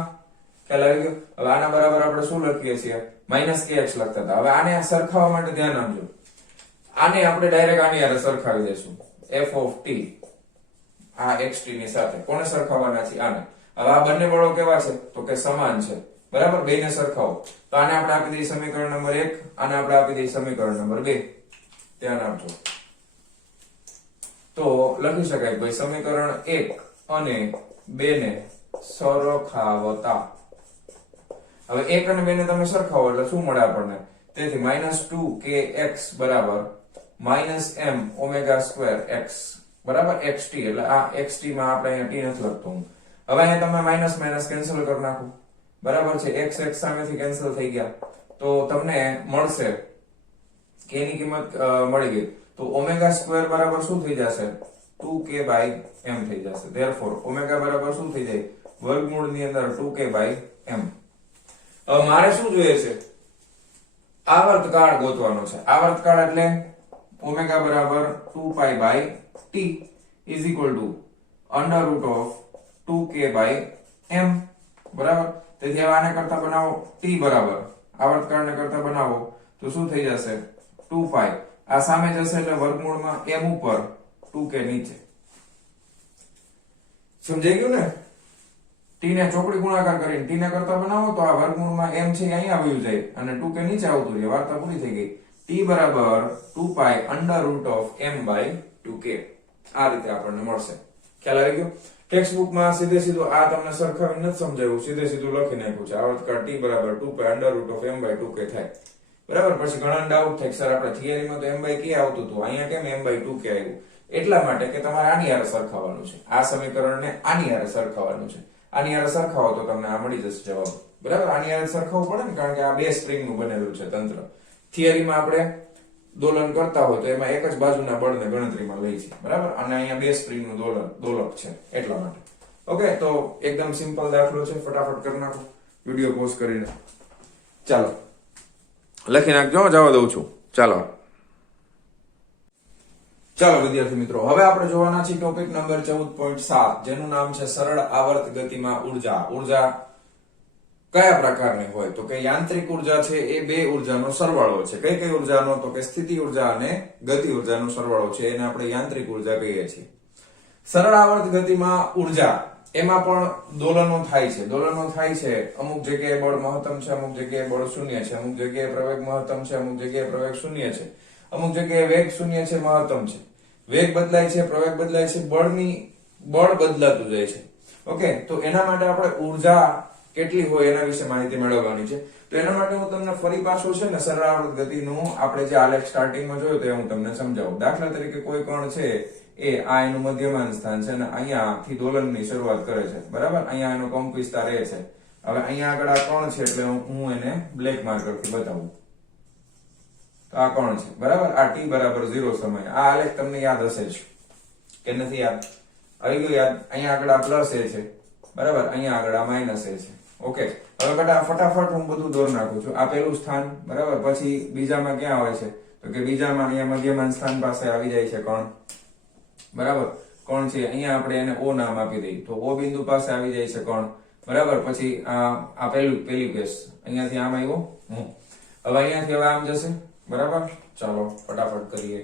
ખ્યાલ આવી ગયો? હવે આના બરાબર આપણે શું લખીએ છીએ? માઇનસ kx લખતા હતા. હવે આને સરખાવવા માટે ધ્યાન આપજો. આને આપણે ડાયરેક્ટ આની હારે સરખાવી દઈશું. f of t આ xt ની સાથે કોને સરખાવવાના છે? આને. હવે આ બંને બળો કેવા છે તો કે સમાન છે. બરાબર, બેને સરખાવો. તો આને આપણે આપી દઈએ સમીકરણ નંબર 1, આને આપણે આપી દઈએ સમીકરણ નંબર 2. ધ્યાન આપજો. તો લખી શકાય ભાઈ સમીકરણ 1 અને 2 ને સરખાવતા. હવે 1 અને 2 ને તમે સરખાવો એટલે શું મળે આપણને? તેથી -2kx બરાબર -m ઓમેગા સ્ક્વેર x બરાબર xt. એટલે આ xt માં આપણે અહીંયા t નથી લખતો હું. હવે અહીંયા તમે માઇનસ માઇનસ કેન્સલ કરી નાખો. બરાબર છે. x x સામેથી કેન્સલ થઈ ગયા તો તમને મળશે k ની કિંમત મળી ગઈ. તો ઓમેગા સ્ક્વેર બરાબર શું થઈ જશે? 2k/m થઈ જશે. ધેરફોર ઓમેગા બરાબર શું થઈ જાય? વર્ગમૂળ ની અંદર 2k/m. હવે મારે શું જોઈએ છે? આવર્તકાળ ગોતવાનો છે. આવર્તકાળ એટલે ઓમેગા બરાબર 2π/t is equal to under root of 2k/m. બરાબર. તેથી હવે આને કરતા બનાવો t બરાબર આવર્તકાળને કરતા બનાવો તો શું થઈ જશે? 2π. આ સામે જશે એટલે વર્ગમૂળમાં m ઉપર 2k નીચે. સમજાઈ ગયું ને? t ને ચોકડી ગુણાકાર કરીને t ને કરતા બનાવો તો આ વર્ગમૂળમાં m છે અહીંયા આવ્યું જાય અને 2k નીચે આવતું રહે. વાર્તા પૂરી થઈ ગઈ. t બરાબર 2π under root of m/2k. આ રીતે આપણને મળશે. ખ્યાલ આવી ગયો? ટેક્સ્ટ બુકમાં સીધે સીધું આ તમને સરખાવીને નથી સમજાવ્યું, સીધે સીધું લખી નાખ્યું છે. આવર્તકાળ t બરાબર 2π under root of m/2k થાય. બરાબર. પછી ઘણા ડાઉટ થાય સર આપણે થિયરીમાં તો m/k આવતું હતું, અહીંયા કેમ m/2k આવ્યું? એટલા માટે કે તમારે આની હારે સરખાવવાનું છે. આ સમીકરણને આની હારે સરખાવવાનું છે. આની હારે સરખાવો તો તમને આ મળી જશે જવાબ. બરાબર. આની હારે સરખાવવું પડે ને, કારણ કે આ બે સ્પ્રિંગ નું બનેલું છે તંત્ર. થિયરીમાં આપણે દોલન કરતા હોય તો એમાં એક જ બાજુના બળને ગણતરીમાં લઈ છે. બરાબર. અને અહીંયા બે સ્પ્રિંગ નું દોલક છે એટલા માટે. ઓકે, તો એકદમ સિમ્પલ દાખલો છે. ફટાફટ કરી નાખો વિડિયો પોઝ કરીને. ચાલો લખી નાખજો, જવા દઉં છું. ચાલો વિદ્યાર્થી મિત્રો, હવે આપણે જોવાના છીએ ટોપિક નંબર 14.7 જેનું નામ છે સરળ આવર્ત ગતિમાં ઉર્જા. ઉર્જા કયા પ્રકારની હોય તો કે યાંત્રિક ઉર્જા છે એ બે ઉર્જાનો સરવાળો છે. કઈ કઈ ઉર્જાનો? તો કે સ્થિતિ ઉર્જા અને ગતિ ઉર્જાનો સરવાળો છે. એને આપણે યાંત્રિક ઉર્જા કહીએ છીએ. સરળ આવર્ત ગતિમાં ઉર્જા એમાં પણ દોલનો થાય છે. દોલનો થાય છે. અમુક જગ્યાએ બળ મહત્તમ છે, અમુક જગ્યાએ બળ શૂન્ય છે, અમુક જગ્યાએ પ્રવેગ મહત્તમ છે, અમુક જગ્યાએ પ્રવેગ શૂન્ય છે. અમુક જગ્યાએ વેગ શૂન્ય છે, મહત્તમ છે. વેગ બદલાય છે, પ્રવેગ બદલાય છે, બળ બદલાતું જાય છે. ઓકે, તો એના માટે આપણે ઉર્જા કેટલી હોય એના વિશે માહિતી મેળવવાની છે. તો એના માટે હું તમને ફરી પાછું છે ને સરળ આવર્ત ગતિનું આપણે જે આલેખ સ્ટાર્ટિંગમાં જોયું તે હું તમને સમજાવું. દાખલા તરીકે કોઈ કણ છે એ આ એનું મધ્યમાન સ્થાન છે અને અહીંયાથી દોલનની શરૂઆત કરે છે, બરાબર. અહીંયા એનો કંપ વિસ્તાર એ છે. હવે અહીંયા આગળ આ કણ છે એટલે હું એને બ્લેક માર્કરથી બતાવું. તો આ કણ છે, બરાબર. આ t બરાબર 0 સમય. આ આલેખ તમને યાદ હશે જ કે નથી યાદ? આવી ગયું યાદ? અહીંયા આગળ આ પ્લસ એ છે, બરાબર. અહીંયા આગળ આ માઇનસ એ છે. ઓકે, હવે બેટા ફટાફટ હું બધું દોર નાખું છું. આ પહેલું સ્થાન, બરાબર. પછી બીજામાં ક્યાં આવે છે? તો કે બીજામાં અહીંયા મધ્યમાન સ્થાન પાસે આવી જાય છે કણ, બરાબર. કણ છે અહીંયા આપણે એને O નામ આપી દઈએ તો O બિંદુ પાસે આવી જાય છે કણ, બરાબર. પછી આ પેલી કેસ અહીંયાથી આમ આવ્યો હું. હવે અહીંયાથી હવે આમ જશે, બરાબર. ચાલો ફટાફટ કરીએ.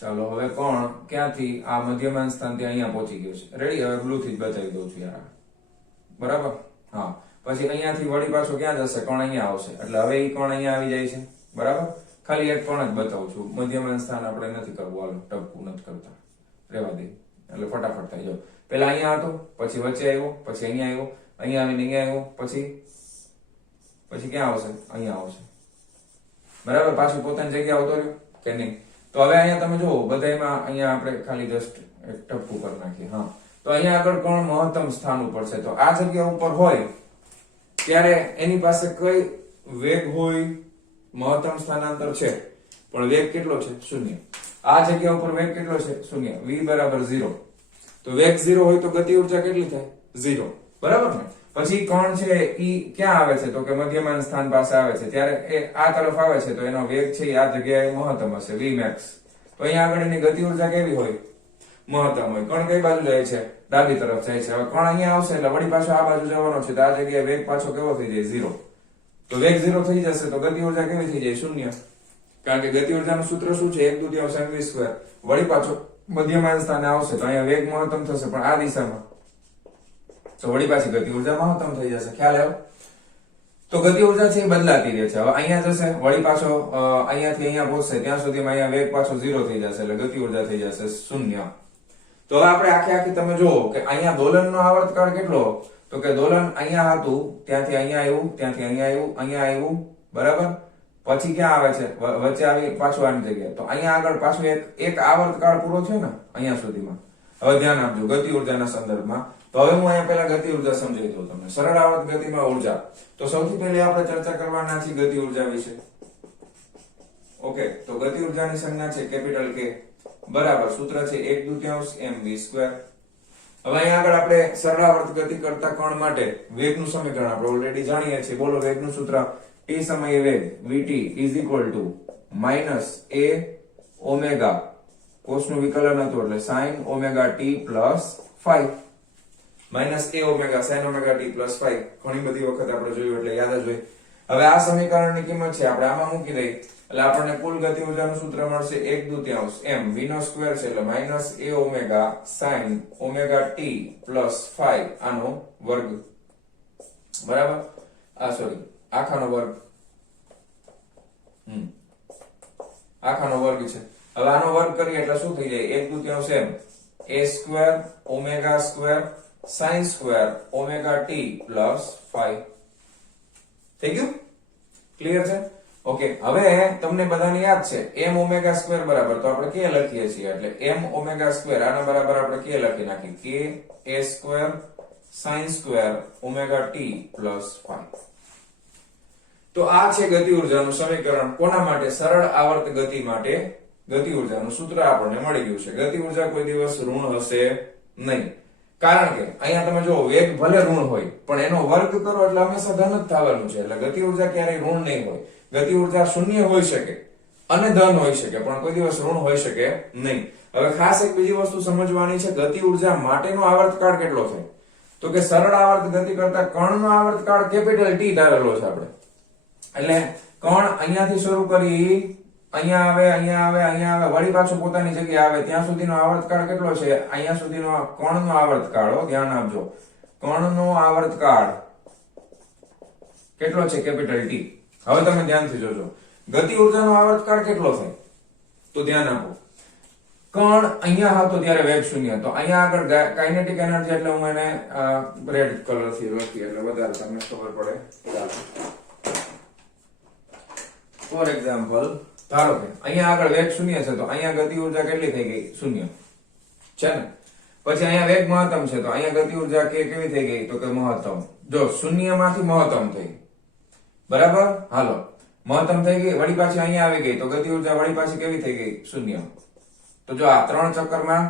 ચાલો હવે કોણ ક્યાંથી આ મધ્યમાન સ્થાનથી અહીંયા પહોંચી ગયું છે. રેડી? હવે બ્લુ થી જ બતાવી દઉં છું યાર, બરાબર. હા, પછી અહીંયાથી વળી પાછો ક્યાં જશે? કોણ અહીંયા આવશે. એટલે હવે એ કોણ અહીંયા આવી જાય છે, બરાબર. ખાલી એક કોણ જ બતાવું છું, મધ્યમાન સ્થાન આપણે નથી કરવું, હાલો ટપકું નથી કરતા, રેવા દે. એટલે ફટાફટ થઈ જાવ. પેલા અહીંયા હતો, પછી વચ્ચે આવ્યો, પછી અહીંયા આવ્યો, અહીંયા આવીને અહીંયા આવ્યો, પછી ક્યાં આવશે? અહીંયા આવશે, બરાબર. પાછું પોતાની જગ્યા આવતો રહ્યો કે નહીં? તો હવે અહીંયા તમે જુઓ બધામાં અહીંયા આપણે ખાલી જસ્ટ એક ટપકું કરી નાખીએ. હા, તો અહીંયા આગળ કોણ મહત્તમ સ્થાન ઉપર છે. તો આ જગ્યા ઉપર હોય ત્યારે એની પાસે કઈ વેગ હોય? મહત્તમ સ્થાનાંતર છે, પણ વેગ કેટલો છે? 0. આ જગ્યા ઉપર વેગ કેટલો છે? 0. v બરાબર 0. તો વેગ 0 હોય તો ગતિ ઉર્જા કેટલી થાય? 0, બરાબર ને? પછી કોણ છે ઈ ક્યાં આવે છે? તો કે મધ્યમાન સ્થાન પાસે આવે છે. ત્યારે એ આ તરફ આવે છે તો એનો વેગ છે આ જગ્યાએ મહત્તમ હશે, v max. તો અહીંયા આગળ એની ગતિ ઉર્જા કેવી હોય? મહત્તમ હોય. કણ કઈ બાજુ જાય છે? ડાબી તરફ જાય છે. હવે કણ અહીંયા આવશે એટલે વળી પાછો આ બાજુ જવાનો છે તો આ જગ્યાએ વેગ પાછો કેવો થઈ જાય? 0. તો વેગ 0 થઈ જશે તો ગતિ ઉર્જા કેવી થઈ જાય? 0. કારણ કે ગતિ ઉર્જાનું સૂત્ર શું છે? 1/2 mv². વળી પાછો મધ્યમાન સ્થાને આવશે તો અહીંયા વેગ મહત્તમ થશે, પણ આ દિશામાં તો વળી પાછી ગતિ ઉર્જા મહત્તમ થઈ જશે. ખ્યાલ આવ્યો? તો ગતિ ઉર્જા છે એ બદલાતી રહે છે. હવે અહીંયા જશે, વળી પાછો અહીંયાથી અહીંયા પહોંચશે ત્યાં સુધીમાં અહીંયા વેગ પાછો 0 થઈ જશે એટલે ગતિ ઉર્જા થઈ જશે 0. તો હવે આપણે આખી તમે જુઓ કે અહીંયા દોલનનો આવર્તકાળ કેટલો? તો કે દોલન અહીંયા હતું, ત્યાંથી અહીંયા આવ્યું, ત્યાંથી અહીંયા આવ્યું, અહીંયા આવ્યું, બરાબર. પછી ક્યાં આવે છે? વચ્ચે આવી પાછું આની જગ્યાએ. તો અહીંયા આગળ પાછું એક આવર્તકાળ પૂરો થયો ને અહીંયા સુધીમાં. હવે ધ્યાન આપજો ગતિ ઉર્જાના સંદર્ભમાં. તો હવે હું અહીંયા પહેલા ગતિ ઉર્જા સમજાવી દઉં તમને. સરળ આવર્ત ગતિમાં ઉર્જા. તો સૌથી પહેલા આપણે ચર્ચા કરવાના છે ગતિ ઉર્જા વિશે. ઓકે, તો ગતિ ઉર્જાની સંજ્ઞા છે કેપિટલ K, બરાબર. સૂત્ર છે 1/2 mv². હવે અહીંયા આગળ આપણે સરળ આવર્ત ગતિ કરતા કણ માટે વેગનું સમીકરણ આપણે ઓલરેડી જાણીએ છીએ. બોલો વેગનું સૂત્ર. t સમયે વેગ vt = -a ઓમેગા કોસનું વિકલન હતું એટલે sin omega t + 5 -a omega sin omega t + 5. ઘણી બધી વખત આપણે જોયું એટલે યાદ જ હોય. હવે આ સમીકરણની કિંમત છે આપણે આમાં મૂકી દઈએ એટલે આપણને કુલ ગતિ ઉર્જાનું સૂત્ર મળશે 1/2 m v² છે એટલે -a omega sin omega t + 5 આનો વર્ગ, બરાબર. સોરી, આખાનો વર્ગ. આખાનો વર્ગ છે. હવે આનો વર્ગ કરીએ એટલે શું થઈ જાય? 1/2 m a² ઓમેગા² sin² omega t + 5. થઈ ગયું? ક્લિયર છે? ઓકે, હવે તમને બધાને યાદ છે m ઓમેગા² બરાબર તો આપણે કે લખીએ છીએ એટલે m ઓમેગા² આના બરાબર આપણે કે લખી નાખી k a² sin² omega t + 5. તો આ છે ગતિ ઉર્જાનું સમીકરણ. કોના માટે? સરળ આવર્ત ગતિ માટે ગતિ ઉર્જાનું સૂત્ર આપણને મળી ગયું છે. ગતિ ઉર્જા કોઈ દિવસ ઋણ હશે નહીં, કારણ કે અહીંયા તમે જો વેગ ભલે ઋણ હોય પણ એનો વર્ગ કરો એટલે હંમેશા ધન જ થવાનું છે. એટલે ગતિ ઉર્જા ક્યારેય ઋણ નહીં હોય. ગતિ ઉર્જા શૂન્ય હોઈ શકે અને ધન હોઈ શકે પણ કોઈ દિવસ ઋણ હોઈ શકે નહીં. હવે ખાસ એક બીજી વસ્તુ સમજવાની છે, ગતિ ઉર્જા માટેનો આવર્તકાળ કેટલો છે? તો કે સરળ આવર્ત ગતિ કરતા કણનો આવર્તકાળ કેપિટલ T ધારેલો છે આપણે. એટલે કણ અહીંયાથી શરૂ કરી અહીંયા આવે, અહીંયા આવે, અહીંયા આવે, વળી પાછું પોતાની જગ્યાએ આવે ત્યાં સુધીનો આવર્તકાળ કેટલો છે? અહીંયા સુધીનો કણનો આવર્તકાળ, ધ્યાન આપજો, કણનો આવર્તકાળ કેટલો છે? Capital T. હવે તમે ધ્યાનથી જોજો ગતિ ઉર્જાનો આવર્તકાળ કેટલો થાય? તો ધ્યાન આપો, કણ અહીંયા હતો ત્યારે વેગ શૂન્ય, તો અહીંયા આગળ કાઇનેટિક એનર્જી એટલે હું એને રેડ કલર થી લખી એટલે વધારે તમને ખબર પડે. ફોર એક્ઝામ્પલ, ધારો કે અહીંયા આગળ વેગ શૂન્ય છે, તો અહીંયા ગતિ ઉર્જા કેટલી થઈ ગઈ? શૂન્ય છે ને. પછી અહીંયા વેગ મહત્તમ છે, તો અહીંયા ગતિ ઉર્જા કેવી થઈ ગઈ? તો કે મહત્તમ. જો શૂન્ય માંથી મહત્તમ થઈ, બરાબર. હાલો, મહત્તમ થઈ ગઈ, વળી પાછી અહીંયા આવી ગઈ, તો ગતિ ઉર્જા વળી પાછી કેવી થઈ ગઈ? શૂન્ય. તો જો આ ત્રણ ચક્કરમાં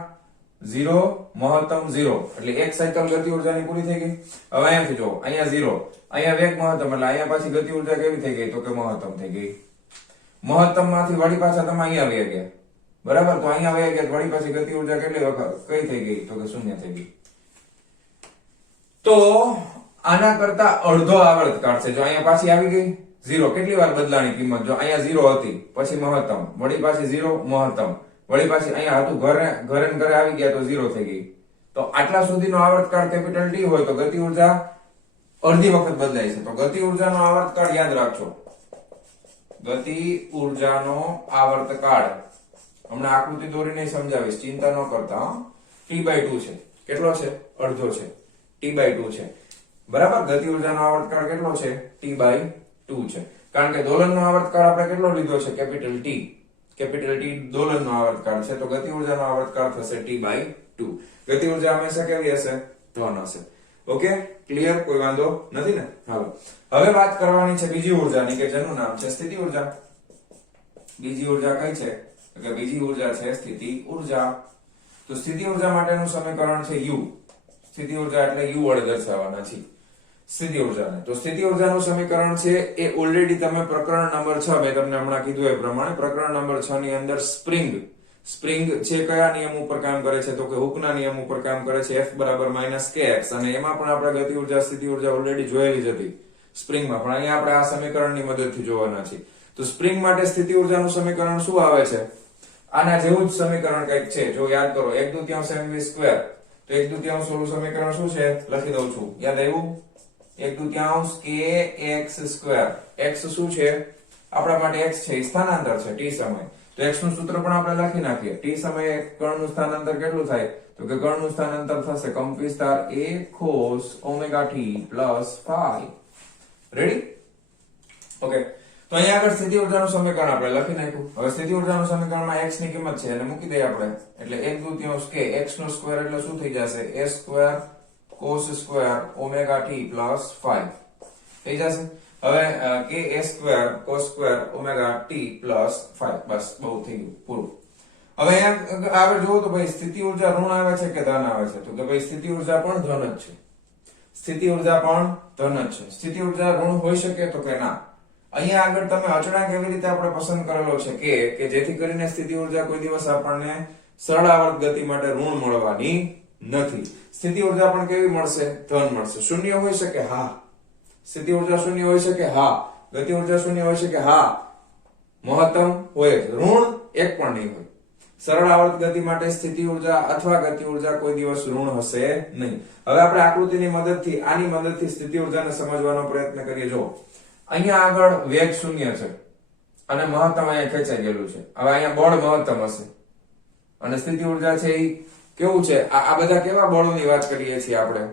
0 મહત્તમ 0 એટલે એક સાયકલ ગતિ ઉર્જાની પૂરી થઈ ગઈ. હવે અહીંયાથી જો, અહીંયા 0, અહીંયા વેગ મહત્તમ એટલે અહીંયા પાછી ગતિ ઉર્જા કેવી થઈ ગઈ? તો કે મહત્તમ થઈ ગઈ. મહત્તમ માંથી વળી પાછા તમે અહીંયા વહી ગયા, બરાબર. તો અહીંયા વહી ગયા, વળી પાછી ગતિ ઉર્જા કેટલી વખત કઈ થઈ ગઈ? તો કે શૂન્ય થઈ ગઈ. તો આના કરતા અડધો આવર્તકાળ છે. જો અહીંયા પાછી આવી ગઈ 0, કેટલી વાર બદલાણી કિંમત? જો અહીંયા 0 હતી, પછી મહત્તમ, વળી પાછી 0 મહત્તમ, વળી પાછી અહીંયા હતું ઘરે આવી ગયા તો 0 થઈ ગઈ. તો આટલા સુધીનો આવર્તકાળ કેપિટલ T હોય તો ગતિ ઉર્જા અડધી વખત બદલાય છે. તો ગતિ ઉર્જાનો આવર્તકાળ યાદ રાખજો. ગતિ ઉર્જાનો આવર્તકાળ હમણાં આકૃતિ દોરીને સમજાવીશ, ચિંતા ન કરતા. T/2 છે. કેટલો છે? અડધો છે. T/2 છે, બરાબર. ગતિ ઉર્જાનો આવર્તકાળ કેટલો છે? T/2 છે. કારણ કે દોલનનો આવર્તકાળ આપણે કેટલો લીધો છે? Capital T. કેપિટલ T દોલનનો આવર્તકાળ છે, તો ગતિ ઉર્જાનો આવર્તકાળ થશે T/2. ગતિ ઉર્જા હંમેશા કેવી હશે? ધન હશે. Okay, clear? કોઈ વાંધો નથી ને? હાલો, હવે વાત કરવાની છે બીજી ઉર્જાની કે જેનું નામ છે સ્થિતિ ઉર્જા. બીજી ઉર્જા કઈ છે? તો કે બીજી ઉર્જા છે સ્થિતિ ઉર્જા. તો સ્થિતિ ઉર્જા માટેનું સમીકરણ છે U. સ્થિતિ ઉર્જા એટલે U વડે દર્શાવવાના છે સ્થિતિ ઉર્જાને. તો સ્થિતિ ઉર્જાનું સમીકરણ છે એ ઓલરેડી તમે પ્રકરણ નંબર 6 મેં તમને હમણાં કીધું એ પ્રમાણે પ્રકરણ નંબર 6 ની અંદર સ્પ્રિંગ છે કયા નિયમ ઉપર કામ કરે છે? તો કે હુકના નિયમ ઉપર કામ કરે છે. F = kx, અને એમાં પણ આપણે ગતિ ઉર્જા સ્થિતિ ઉર્જા ઓલરેડી જોયેલી જ હતી સ્પ્રિંગમાં, પણ અહીંયા આપણે આ સમીકરણની મદદથી જોવાના છે. તો સ્પ્રિંગ માટે સ્થિતિ ઉર્જાનું સમીકરણ શું આવે છે? આના જેવું જ સમીકરણ કંઈક છે. જો યાદ કરો, 1/2 mv², તો 1/2 ઓલું સમીકરણ શું છે? લખી દઉં છું, યાદ આવ્યું? 1/2 kx². x શું છે? આપણા માટે x છે, સ્થાનાંતર છે t સમય. તો x નું સૂત્ર પણ આપણે લખી નાખીએ. t સમયે કણનું સ્થાનાંતર કેટલું થાય? તો કે કણનું સ્થાનાંતર થશે કંપવિસ્તાર a cos ωt + phi. Ready? Okay, તો અહીંયા આગળ સ્થિતિ ઉર્જાનું સમીકરણ આપણે લખી નાખ્યું. હવે સ્થિતિ ઉર્જાનું સમીકરણમાં x ની કિંમત છે એને મૂકી દઈએ આપણે, એટલે 1/2 k x નો સ્ક્વેર એટલે શું થઈ જશે? a² cos² ωt + phi થઈ જશે. હવે k a² cos² ωt + phi. બસ, બહુ થઈ ગયું, પૂરું. હવે અહીંયા આગળ જોવો તો ભાઈ સ્થિતિ ઉર્જા ઋણ આવે છે કે ધન આવે છે? તો કે ભાઈ સ્થિતિ ઉર્જા પણ ધન જ છે. સ્થિતિ ઉર્જા પણ ધન જ છે. સ્થિતિ ઉર્જા ઋણ હોઈ શકે? તો કે ના. અહીંયા આગળ તમે અચળાંક એવી રીતે આપણે પસંદ કરેલો છે કે જેથી કરીને સ્થિતિ ઉર્જા કોઈ દિવસ આપણને સરળ આવર્ત ગતિ માટે ઋણ મળવાની નથી. સ્થિતિ ઉર્જા પણ કેવી મળશે? ધન મળશે. શૂન્ય હોઈ શકે? હા. સ્થિતિ ઉર્જા શૂન્ય હોઈ શકે? હા. ગતિ ઉર્જા શૂન્ય હોઈ શકે? હા. મહત્તમ હોય, ઋણ એક પણ નહીં હોય. સરળ આવર્ત ગતિ માટે સ્થિતિ ઉર્જા અથવા ગતિ ઉર્જા કોઈ દિવસ ઋણ હશે નહીં. હવે આપણે આકૃતિની મદદથી, આની મદદથી સ્થિતિ ઉર્જાને સમજવાનો પ્રયત્ન કરીએ. જો અહીંયા આગળ વેગ શૂન્ય છે અને મહત્તમ અહીંયા ખેંચાઈ ગયેલું છે. હવે અહીંયા બળ મહત્તમ હશે અને સ્થિતિ ઉર્જા છે એ કેવું છે? આ બધા કેવા બળોની વાત કરીએ છીએ આપણે?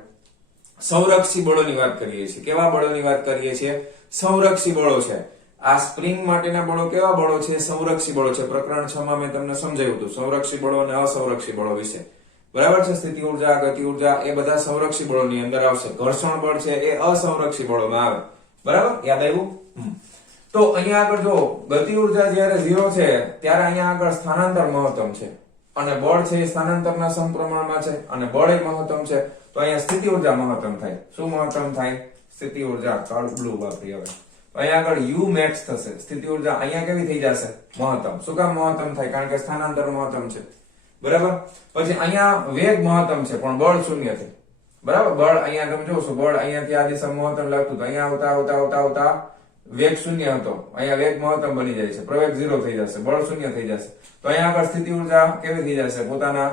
સંરક્ષી બળોની વાત કરીએ છીએ. કેવા બળોની વાત કરીએ છીએ? સંરક્ષી બળો છે. આ સ્પ્રિંગ માટેના બળો કેવા બળો છે? સંરક્ષી બળો છે. પ્રકરણ 6 માં મેં તમને સમજાવ્યું હતું સંરક્ષી બળો અને અસંરક્ષી બળો વિશે, બરાબર છે? સ્થિતિ ઉર્જા, ગતિ ઉર્જા એ બધા સંરક્ષી બળોની અંદર આવશે. ઘર્ષણ બળ છે એ અસંરક્ષી બળોમાં આવે, બરાબર? યાદ આવ્યું? તો અહીંયા આગળ જો ગતિ ઉર્જા જ્યારે 0 છે ત્યારે અહીંયા આગળ સ્થાનાંતર મહત્તમ છે અને બળ છે એ સ્થાનાંતરના સમપ્રમાણમાં છે અને બળ એ મહત્તમ છે. તો અહીંયા સ્થિતિ ઉર્જા મહત્તમ થાય. શું મહત્તમ થાય? સ્થિતિ ઉર્જા. કાળ બ્લુ વાપરી. હવે અહીંયા આગળ u max થશે. સ્થિતિ ઉર્જા અહીંયા કેવી થઈ જશે? મહત્તમ. શું કામ મહત્તમ થાય? કારણ કે સ્થાનાંતર મહત્તમ છે, બરાબર? પછી અહીંયા વેગ મહત્તમ છે પણ બળ શૂન્ય છે, બરાબર? બળ અહીંયા તમે જોશો, બળ અહીંયાથી આ દિશા મહત્તમ લાગતું, તો અહીંયા આવતા વેગ શૂન્ય હતો, અહીંયા વેગ મહત્તમ બની જાય છે, પ્રવેગ 0 થઈ જશે, બળ શૂન્ય થઈ જશે. તો અહીંયા આગળ સ્થિતિ ઉર્જા કેવી થઈ જશે? પોતાના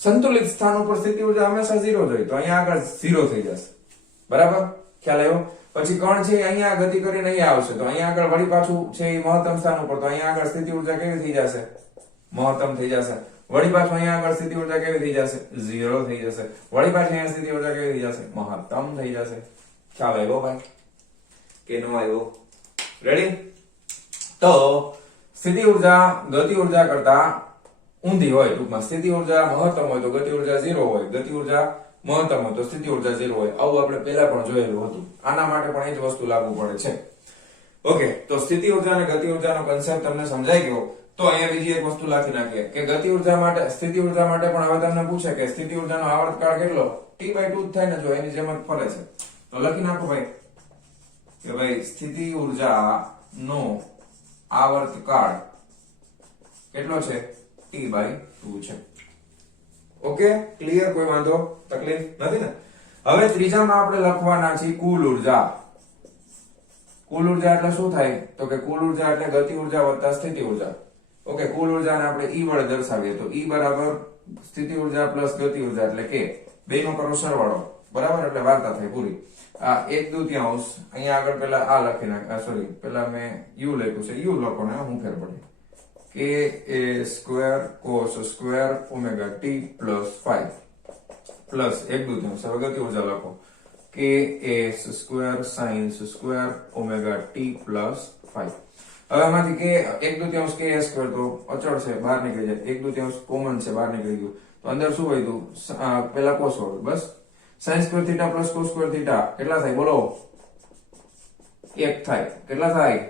સંતુલિત સ્થાન ઉપર સ્થિતિ ઉર્જા હંમેશા 0 જ હોય, તો અહીંયા આગળ 0 થઈ જશે, બરાબર? ખ્યાલ આવ્યો? પછી કણ છે અહીંયા ગતિ કરીને અહીંયા આવશે તો અહીંયા આગળ વળી પાછું છે એ મહત્તમ સ્થાન ઉપર, તો અહીંયા આગળ સ્થિતિ ઊર્જા કેવી થઈ જશે? મહત્તમ થઈ જશે. વળી પાછું અહીંયા આગળ સ્થિતિ ઊર્જા કેવી થઈ જશે? 0 થઈ જશે. વળી પાછી અહીંયા સ્થિતિ ઊર્જા કેવી થઈ જશે? મહત્તમ થઈ જશે. ખ્યાલ આવ્યો ભાઈ કે નો આવ્યો? રેડી? તો સ્થિતિ ઊર્જા ગતિ ઊર્જા કરતા ઊંધી હોય, ટૂંકમાં સ્થિતિ ઊર્જા મહત્તમ હોય તો ગતિ ઊર્જા 0 હોય, ગતિ ઊર્જા મહત્તમ હોય તો સ્થિતિ ઊર્જા 0 હોય. આવું આપણે પહેલા પણ જોયેલું હતું. આના માટે પણ એ જ વસ્તુ લાગુ પડે છે. ઓકે, તો સ્થિતિ ઊર્જા અને ગતિ ઊર્જાનો કન્સેપ્ટ તમને સમજાઈ ગયો. તો અહીંયા બીજી એક વસ્તુ લખી નાખીએ કે ગતિ ઊર્જા માટે, સ્થિતિ ઊર્જા માટે પણ હવે તમને પૂછે કે સ્થિતિ ઊર્જાનો આવર્તકાળ કેટલો? T/2 જ થાય ને, જો એની જેમ જ ફરે છે. તો લખી નાખો ભાઈ કે ભાઈ સ્થિતિ ઊર્જાનો આવર્તકાળ કેટલો છે? T/2 છે. Okay, clear? કોઈ વાંધો તકલીફ નથી ને? હવે ત્રીજામાં આપણે લખવાના છે કુલ ઊર્જા. કુલ ઊર્જા એટલે શું થાય? તો કે કુલ ઊર્જા એટલે ગતિ ઊર્જા વત્તા સ્થિતિ ઊર્જા. ઓકે, કુલ ઊર્જાને આપણે E વડે દર્શાવીએ તો E બરાબર સ્થિતિ ઊર્જા પ્લસ ગતિ ઊર્જા એટલે કે બેનો કરો સરવાળો, બરાબર? એટલે વાર્તા થઈ પૂરી. આ 1/2 અહીંયા આગળ પેલા આ લખી નાખ, સોરી પેલા મેં u લખ્યું છે, u લખો ને હું ફેર પડે ka² cos² ωt plus 5 plus 1/2 હવે ગતિ ઊર્જા લખો ka² sin² ωt પ્લસ 5. હવે આમાંથી કે 1/2 ka² તો અચળ છે, બહાર નીકળી જાય. 1/2 કોમન છે, બહાર નીકળી ગયું. તો અંદર શું વધ્યું? પેલા cos વાળું, બસ sin² θ પ્લસ cos² θ કેટલા થાય બોલો? 1 થાય. કેટલા થાય?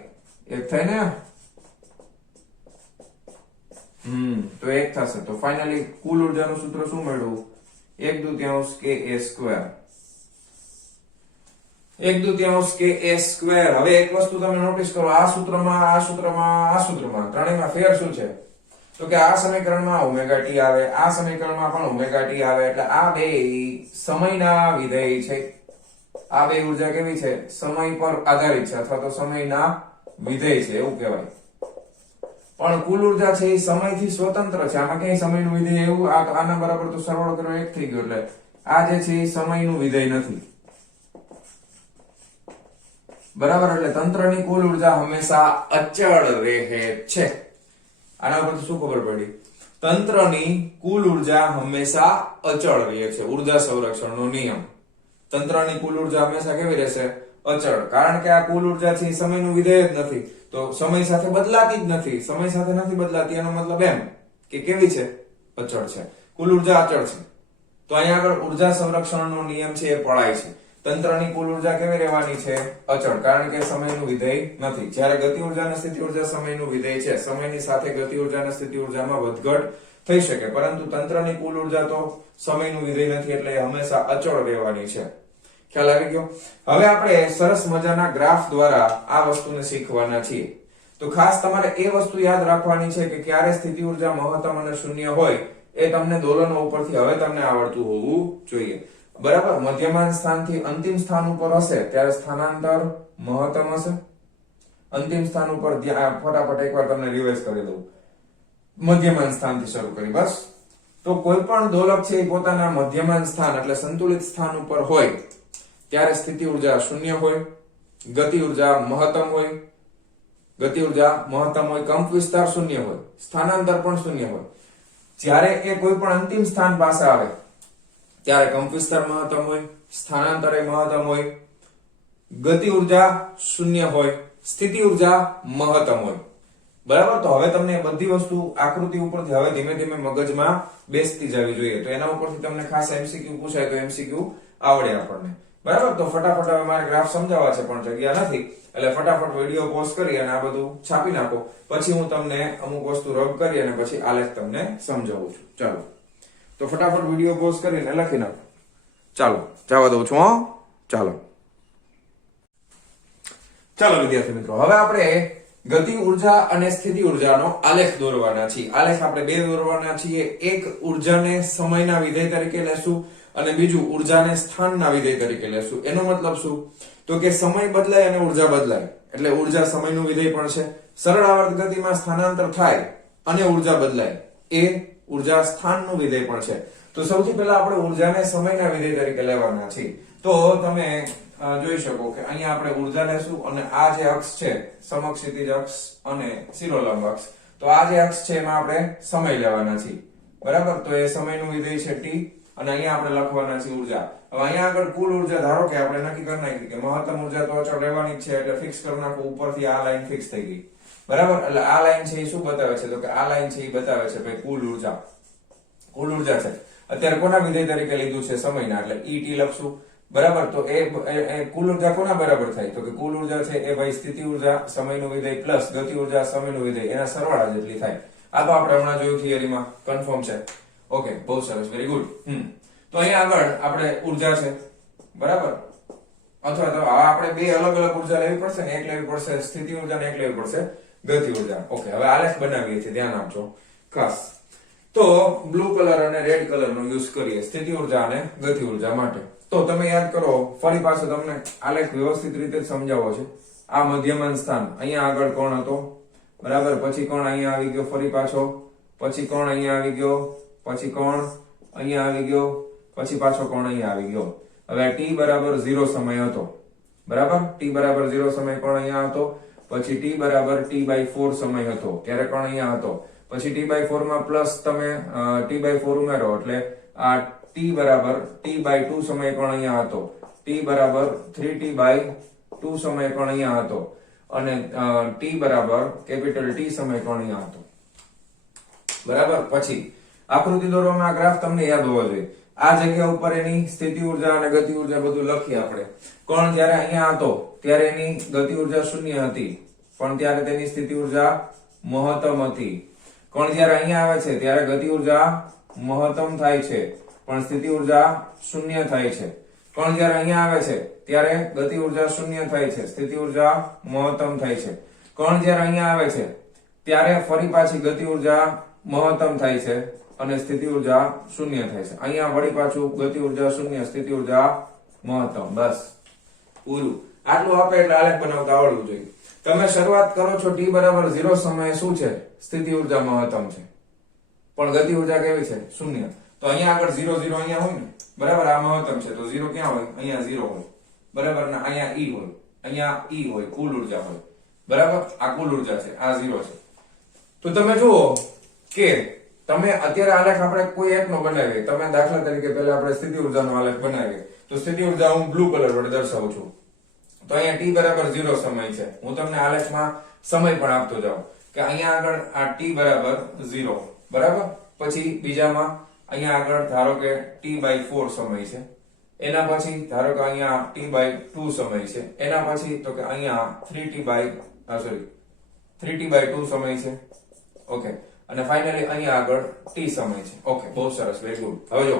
1 થાય ને? તો 1 થશે. તો ફાઇનલી કુલ ઊર્જાનું સૂત્ર શું મળ્યું? 1/2 ka². હવે એક વસ્તુ તમે નોટિસ કરો, આ સૂત્રમાં ત્રણેયમાં ફેર શું છે? તો કે આ સમીકરણમાં ωt આવે, આ સમીકરણમાં પણ ωt આવે. એટલે આ બે સમયના વિધેય છે. આ બે ઊર્જા કેવી છે? સમય પર આધારિત છે અથવા તો સમયના વિધેય છે એવું કહેવાય. પણ કુલ ઊર્જા છે એ સમયથી સ્વતંત્ર છે. આમાં ક્યાંય સમયનું વિધેય એવું આના બરાબર તો સરવાળો કર્યો 1 થઈ ગયો. એટલે આ જે છે એ સમયનું વિધેય નથી, બરાબર? એટલે તંત્રની કુલ ઊર્જા હંમેશા અચળ રહે છે. આના પરથી શું ખબર પડી? તંત્રની કુલ ઊર્જા હંમેશા અચળ રહે છે. ઊર્જા સંરક્ષણનો નિયમ. તંત્રની કુલ ઊર્જા હંમેશા કેવી રહેશે? અચળ. કારણ કે આ કુલ ઊર્જા છે એ સમયનું વિધેય જ નથી, તો સમય સાથે બદલાતી જ નથી. સમય સાથે નથી બદલાતી એનો મતલબ એમ કે કેવી છે? અચળ છે. કુલ ઊર્જા અચળ છે. તો અહીંયા આગળ ઊર્જા સંરક્ષણનો નિયમ છે એ પળાય છે. તંત્રની કુલ ઊર્જા કેવી રહેવાની છે? અચળ. કારણ કે સમયનું વિધેય નથી. જ્યારે ગતિ ઊર્જા અને સ્થિતિ ઊર્જા સમયનું વિધેય છે. સમયની સાથે ગતિ ઊર્જા અને સ્થિતિ ઊર્જામાં વધઘટ થઈ શકે, પરંતુ તંત્રની કુલ ઊર્જા તો સમયનું વિધેય નથી, એટલે હંમેશા અચળ રહેવાની છે. ખ્યાલ આવી ગયો? હવે આપણે સરસ મજાના ગ્રાફ દ્વારા આ વસ્તુને શીખવાના છીએ. તો ખાસ તમારે એ વસ્તુ યાદ રાખવાની છે કે ક્યારે સ્થિતિ ઊર્જા મહત્તમ અને શૂન્ય હોય એ તમને દોલનો ઉપરથી હવે તમને આવડતું હોવું જોઈએ, બરાબર? મધ્યમાન સ્થાનથી અંતિમ સ્થાન ઉપર હશે ત્યારે સ્થાનાંતર મહત્તમ હશે. અંતિમ સ્થાન ઉપર ફટાફટ એકવાર તમને રિવાઇઝ કરી દઉં. મધ્યમાન સ્થાનથી શરૂ કરી, બસ. તો કોઈ પણ દોલક છે એ પોતાના મધ્યમાન સ્થાન એટલે સંતુલિત સ્થાન ઉપર હોય ત્યારે સ્થિતિ ઊર્જા શૂન્ય હોય, ગતિ ઊર્જા મહત્તમ હોય. ગતિ ઊર્જા મહત્તમ હોય, કંપ વિસ્તાર શૂન્ય હોય, સ્થાનાંતર પણ શૂન્ય હોય. જ્યારે એ કોઈ પણ અંતિમ સ્થાન પાસે આવે ત્યારે કંપ વિસ્તાર મહત્તમ હોય, સ્થાનાંતર મહત્તમ હોય, ગતિ ઊર્જા શૂન્ય હોય, સ્થિતિ ઊર્જા મહત્તમ હોય, બરાબર? તો હવે તમને બધી વસ્તુ આકૃતિ ઉપરથી હવે ધીમે ધીમે મગજમાં બેસતી જવી જોઈએ. તો એના ઉપરથી તમને ખાસ MCQ પૂછાય તો MCQ આવડે આપણને, બરાબર? તો ફટાફટ હવે મારે ગ્રાફ સમજાવવા છે પણ જગ્યા નથી, એટલે ફટાફટ વિડીયો પોઝ કરી અને આ બધું છાપી નાખો. પછી હું તમને અમુક વસ્તુ રબ કરી અને પછી આલેખ તમને સમજાવું છું. ચાલો, તો ફટાફટ વિડીયો પોઝ કરીને લખી નાખો. ચાલો, જવા દઉં છું. ચાલો વિદ્યાર્થી મિત્રો, હવે આપણે ગતિ ઊર્જા અને સ્થિતિ ઊર્જાનો આલેખ દોરવાના છીએ. આલેખ આપણે બે દોરવાના છીએ. એક ઊર્જાને સમયના વિધેય તરીકે લેશું અને બીજું ઊર્જાને સ્થાનના વિધેય તરીકે લેશું. એનો મતલબ શું? તો કે સમય બદલાય અને ઊર્જા બદલાય એટલે ઊર્જા સમયનું વિધેય પણ છે. સરળ આવર્ત ગતિમાં સ્થાનાંતર થાય અને ઊર્જા બદલાય એ ઊર્જા સ્થાનનું વિધેય પણ છે. તો સૌથી પહેલા આપણે ઊર્જાને સમયના વિધેય તરીકે લેવાના છીએ. તો તમે જોઈ શકો કે અહીંયા આપણે ઉર્જા લેશું અને આ જે અક્ષ છે સમક્ષિતિજ અક્ષ અને શિરોલંબ અક્ષ, તો આ જે અક્ષ છે એમાં આપણે સમય લેવાના છીએ, બરાબર. તો એ સમયનું વિધેય છે t અને અહીંયા આપણે લખવાના છે ઉર્જા. હવે અહીંયા આગળ કુલ ઉર્જા ધારો કે આપણે નક્કી કરી નાખી કે મહત્તમ ઉર્જા તો અચળ રહેવાની જ છે એટલે ફિક્સ કરી નાખો. ઉપરથી આ લાઈન ફિક્સ થઈ ગઈ, બરાબર. એટલે આ લાઈન છે એ શું બતાવે છે? તો કે આ લાઈન છે એ બતાવે છે ભાઈ કુલ ઉર્જા. કુલ ઉર્જા છે અત્યારે કોના વિધેય તરીકે લીધું છે? સમયના, એટલે et લખશું, બરાબર. તો એ કુલ ઉર્જા કોના બરાબર થાય? તો કે કુલ ઉર્જા છે એ ભાઈ સ્થિતિ ઉર્જા સમયનું વિધેય પ્લસ ગતિ ઉર્જા સમયનું વિધેય એના સરવાળા જેટલી થાય. આ તો આપણે હમણાં જોયું થિયરીમાં, કન્ફર્મ છે. ઓકે, બહુ સરસ, વેરી ગુડ. તો અહીંયા આગળ આપણે ઉર્જા છે, બરાબર. અથવા તો આપણે બે અલગ અલગ ઉર્જા લેવી પડશે ને, એક લેવી પડશે સ્થિતિ ઉર્જા ને એક લેવી પડશે ગતિ ઉર્જા. ઓકે, હવે આલેખ બનાવીએ છીએ, ધ્યાન આપજો ખાસ. તો બ્લુ કલર અને રેડ કલર નો યુઝ કરીએ સ્થિતિ ઉર્જા અને ગતિ ઉર્જા માટે. તો તમે યાદ કરો, ફરી પાછો તમને આલેખ વ્યવસ્થિત રીતે સમજાવો છે. આ મધ્યમાન સ્થાન અહીંયા આગળ કોણ હતો, બરાબર. પછી કોણ અહીંયા આવી ગયો, ફરી પાછો. પછી કોણ અહીંયા આવી ગયો, પછી કોણ અહીંયા આવી ગયો, પછી પાછો કોણ અહીંયા આવી ગયો. હવે t બરાબર 0 સમય હતો, બરાબર. t બરાબર 0 સમય કોણ અહીંયા હતો. પછી t બરાબર t/4 સમય હતો ત્યારે કોણ અહીંયા હતો. પછી t/4 માં પ્લસ તમે t/4 ઉમેરો એટલે આ t બરાબર t/2 સમય કોણ અહીંયા હતો. t બરાબર 3t/2 સમય કોણ અહીંયા હતો અને t બરાબર કેપિટલ T સમય કોણ અહીંયા હતો, બરાબર. પછી આકૃતિ દોરવામાં ગ્રાફ તમને યાદ હોવો જોઈએ. આ જગ્યા ઉપર એની સ્થિતિ ઉર્જા અને ગતિ ઉર્જા બધું લખીએ આપણે. કોણ જ્યારે અહીંયા હતો ત્યારે એની ગતિ ઉર્જા 0 હતી પણ ત્યારે તેની સ્થિતિ ઉર્જા મહત્તમ હતી. કોણ જ્યારે અહીંયા આવે છે ત્યારે ગતિ ઉર્જા મહત્તમ થાય છે પણ સ્થિતિ ઉર્જા 0 થાય છે. કોણ જ્યારે અહીંયા આવે છે ત્યારે ગતિ ઉર્જા 0 થાય છે, સ્થિતિ ઉર્જા મહત્તમ થાય છે. કોણ જ્યારે અહીંયા આવે છે ત્યારે ફરી પાછી ગતિ ઉર્જા મહત્તમ થાય છે અને સ્થિતિ ઉર્જા 0 થાય છે. અહીંયા વળી પાછું ગતિ ઉર્જા 0, સ્થિતિ ઉર્જા મહત્તમ. બસ પૂરું. આટલું આપે એટલે આલેખ બનાવતા આવડવું જોઈએ. તમે શરૂઆત કરો છો t બરાબર 0 સમયે શું છે? સ્થિતિ ઉર્જા મહત્તમ છે પણ ગતિ ઉર્જા કેવી છે? 0. તો અહીંયા આગળ 0 0 અહીંયા હોય ને, બરાબર. આ મહત્તમ છે તો 0 ક્યાં હોય? અહીંયા 0 હોય, બરાબર. ને અહીંયા e હોય, અહીંયા e હોય, કુલ ઉર્જા હોય, બરાબર. આ કુલ ઉર્જા છે, આ 0 છે. તો તમે જુઓ કે તમે અત્યારે આલેખ આપણે કોઈ એકનો બનાવીએ. તમે દાખલા તરીકે પહેલા આપણે સ્થિતિ ઉર્જાનો આલેખ બનાવીએ તો સ્થિતિ ઉર્જા હું બ્લુ કલર વડે દર્શાવું છું. તો અહીંયા t બરાબર 0 સમય છે. હું તમને આલેખમાં સમય પણ આપતો જાઉં કે અહીંયા આગળ આ t બરાબર 0, બરાબર. પછી બીજામાં અહીંયા આગળ ધારો કે t/4 સમય છે. એના પછી ધારો કે અહીંયા t/2 સમય છે. એના પછી તો કે અહીંયા 3t/2 સમય છે. ઓકે, અને ફાઇનલી અહીંયા આગળ t સમય છે. ઓકે, બહુ સરસ, વેરી ગુડ. હવે જો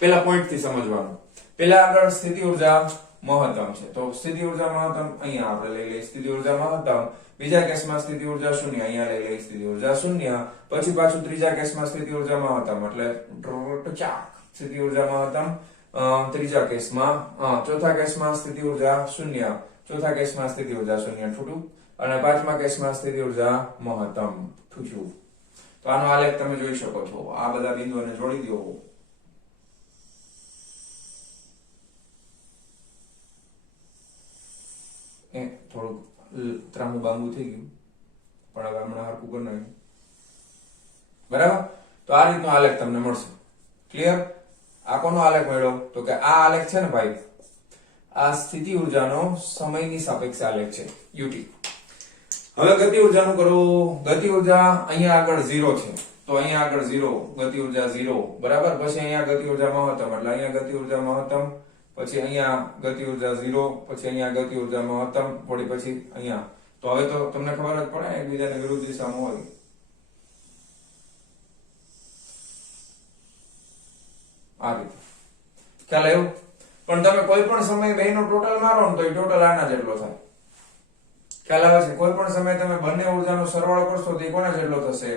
પેલા પોઈન્ટ થી સમજવાનું. પેલા આગળ સ્થિતિ ઉર્જા મહત્તમ છે તો સ્થિતિ ઉર્જા મહત્તમ અહીંયા આપણે લઈ લઈએ સ્થિતિ ઉર્જા મહત્તમ. બીજા કેસમાં સ્થિતિ ઉર્જા 0, અહીંયા લઈ લઈએ સ્થિતિ ઉર્જા 0. પછી પાછું ત્રીજા કેસમાં સ્થિતિ ઉર્જા મહત્તમ એટલે સ્થિતિ ઉર્જા મહત્તમ. ત્રીજા કેસમાં ચોથા કેસમાં સ્થિતિ ઉર્જા 0, ચોથા કેસમાં સ્થિતિ ઉર્જા 0 ઠૂઠું, અને પાંચમા કેસમાં સ્થિતિ ઉર્જા મહત્તમ ઠૂઠું. તો આનો આલેખ તમે જોઈ શકો છો. આ બધા બિંદુઓને જોડી દો. થોડુંક ત્રાંબુ બાંબુ થઈ ગયું પણ હવે હમણાં હરકું કરી નાખ્યું, બરાબર. તો આ રીતનો આલેખ તમને મળશે. ક્લિયર? આ કોનો આલેખ મળ્યો? તો કે આ આલેખ છે ને ભાઈ, આ સ્થિતિ ઉર્જાનો સમયની સાપેક્ષે આલેખ છે, ut. હવે ગતિ ઉર્જાનું કરું. ગતિ ઉર્જા અહીંયા આગળ 0 છે તો અહીંયા આગળ 0, ગતિ ઉર્જા 0, બરાબર. પછી અહીંયા ગતિ ઉર્જા મહત્તમ એટલે અહીંયા ગતિ ઉર્જા મહત્તમ, પછી અહીંયા ગતિ ઉર્જા 0, પછી અહીંયા ગતિ ઉર્જા મહત્તમ, વળી પછી અહીંયા. તો હવે તો તમને ખબર જ પડે એકબીજાની વિરુદ્ધ દિશામાં હોય. આ રીતે ખ્યાલ આવ્યો? પણ તમે કોઈ પણ સમય બેનો ટોટલ મારો ને તો એ ટોટલ આના જેટલો થાય. ખ્યાલ આવે છે? કોઈ પણ સમય તમે બંને ઉર્જાનો સરવાળો કરશો તો એ કોના જેટલો થશે?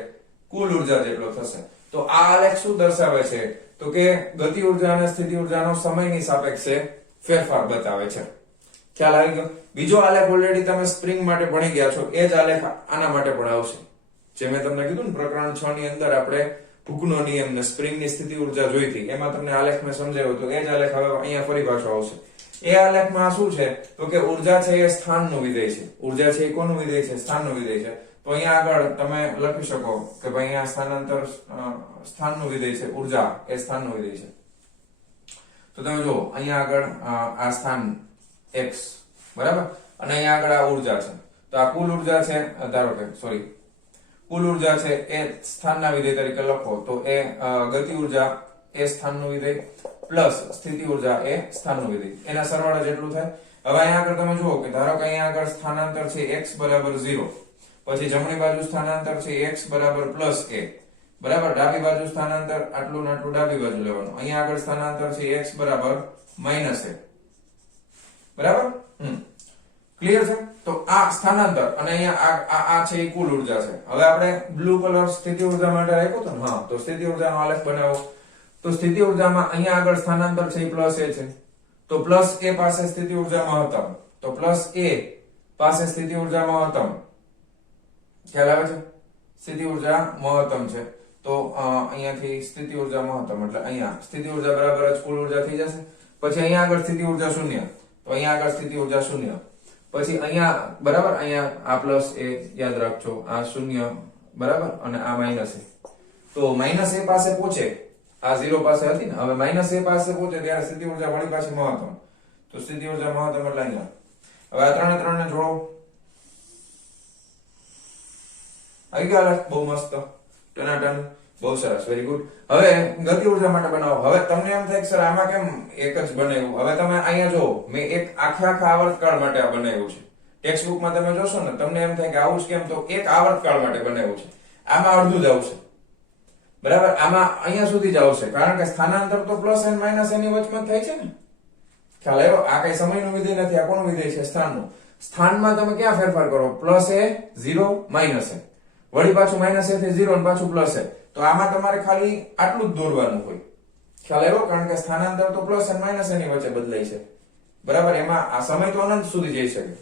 કુલ ઉર્જા જેટલો થશે. તો આ આલેખ શું દર્શાવે છે? તો કે ગતિ ઉર્જા અને સ્થિતિ ઉર્જાનો સમયની સાપેક્ષે ફેરફાર બતાવે છે. ખ્યાલ આવી ગયો? બીજો આલેખ ઓલરેડી તમે સ્પ્રિંગ માટે ભણી ગયા છો. એ જ આલેખ આના માટે પણ આવશે. જે મેં તમને કીધું ને પ્રકરણ 6 ની અંદર આપણે હુકનો નિયમ ને સ્પ્રિંગની સ્થિતિ ઉર્જા જોઈ હતી, એમાં તમને આલેખ મેં સમજાવ્યો તો એ જ આલેખ હવે અહીંયા ફરી પાછો આવશે. એ આલેખમાં શું છે તો કે ઉર્જા છે એ સ્થાનનું વિધેય છે. ઉર્જા છે એ કોનું વિધેય છે? સ્થાનનું વિધેય છે. તો અહીંયા આગળ તમે લખી શકો કે ભાઈ અહીંયા સ્થાનાંતર સ્થાનનું વિધેય છે, ઉર્જા એ સ્થાનનું વિધેય છે. તો તમે જુઓ અહીંયા આગળ આ સ્થાન x બરાબર, અને અહીંયા આગળ આ ઉર્જા છે. તો આ કુલ ઉર્જા છે, ધારો કે કુલ ઉર્જા છે એ સ્થાનના વિધેય તરીકે લખો તો એ ગતિ ઉર્જા એ સ્થાનનું વિધેય પ્લસ સ્થિતિ ઉર્જા એ સ્થાનનું વિધેય, એના સરવાળા જેટલું થાય. હવે અહીંયા આગળ તમે જુઓ કે ધારો કે અહીંયા આગળ સ્થાનાંતર છે x બરાબર 0, પછી જમણી બાજુ સ્થાનાંતર છે x બરાબર પ્લસ a બરાબર, ડાબી બાજુ સ્થાનાંતર આટલું ને આટલું ડાબી બાજુ લેવાનું. અહીંયા આગળ સ્થાનાંતર છે x બરાબર માઈનસ a બરાબર. ક્લિયર છે? તો આ સ્થાનાંતર અને અહીંયા આ છે એ કુલ ઉર્જા છે. હવે આપણે બ્લુ કલર સ્થિતિ ઉર્જા માટે રાખ્યો તો, હા, તો સ્થિતિ ઉર્જાનો આલેખ બનાવો. તો સ્થિતિ ઉર્જામાં અહીંયા આગળ સ્થાનાંતર છે એ પ્લસ a છે, તો પ્લસ a પાસે સ્થિતિ ઉર્જા મહત્તમ, તો પ્લસ a પાસે સ્થિતિ ઉર્જા મહત્તમ, ખ્યાલ આવે છે? સ્થિતિ ઉર્જા મહત્તમ છે, તો અહીંયાથી સ્થિતિ ઉર્જા મહત્તમ એટલે અહીંયા સ્થિતિ ઉર્જા બરાબર જ કુલ ઉર્જા થઈ જશે. પછી અહીંયા આગળ સ્થિતિ ઉર્જા 0, તો અહીંયા આગળ સ્થિતિ ઉર્જા 0, પછી અહીંયા બરાબર અહીંયા આ પ્લસ a યાદ રાખજો, આ 0 બરાબર, અને આ માઈનસ a. તો માઈનસ a પાસે પહોંચે, આ 0 પાસે હતી ને, હવે માઈનસ a પાસે પહોંચે ત્યારે સ્થિતિ ઉર્જા વળી પાછી મહત્તમ, તો સ્થિતિ ઉર્જા મહત્તમ એટલે અહીંયા. હવે આ ત્રણે ત્રણને જોડો, આવી ગયા, બહુ મસ્ત, ટનાટન, બહુ સરસ, વેરી ગુડ. હવે ગતિ ઉર્જા માટે બનાવો. હવે તમને એમ થાય કે સર આમાં કેમ એક જ બનાવ્યું? હવે તમે અહીંયા જો મેં એક આખા આવર્તકાળ માટે આ બનાવ્યું છે. ટેક્સ્ટ બુકમાં તમે જોશો ને તમને એમ થાય કે આવું જ કેમ, તો એક આવર્તકાળ માટે બનાવ્યું છે. આમાં અડધું જ આવશે બરાબર, આમાં અહીંયા સુધી જ આવશે, કારણ કે સ્થાનાંતર તો પ્લસ એન્ડ માઇનસ એની વચમાં થાય છે ને. ખ્યાલ આવ્યો? આ કઈ સમયનું વિધેય નથી, આ કોનું વિધેય છે? સ્થાનનું. સ્થાનમાં તમે ક્યાં ફેરફાર કરો? પ્લસ એ 0 માઇનસ એ, વળી પાછું માઇનસ એ થી 0 અને પાછું પ્લસ એ. તો આમાં તમારે ખાલી આટલું જ દોરવાનું હોય. ખ્યાલ આવ્યો? કારણ કે સ્થાનાંતર તો પ્લસ અને માઇનસ એની વચ્ચે બદલાય છે બરાબર. એમાં આ સમય તો અનંત સુધી જઈ શકે.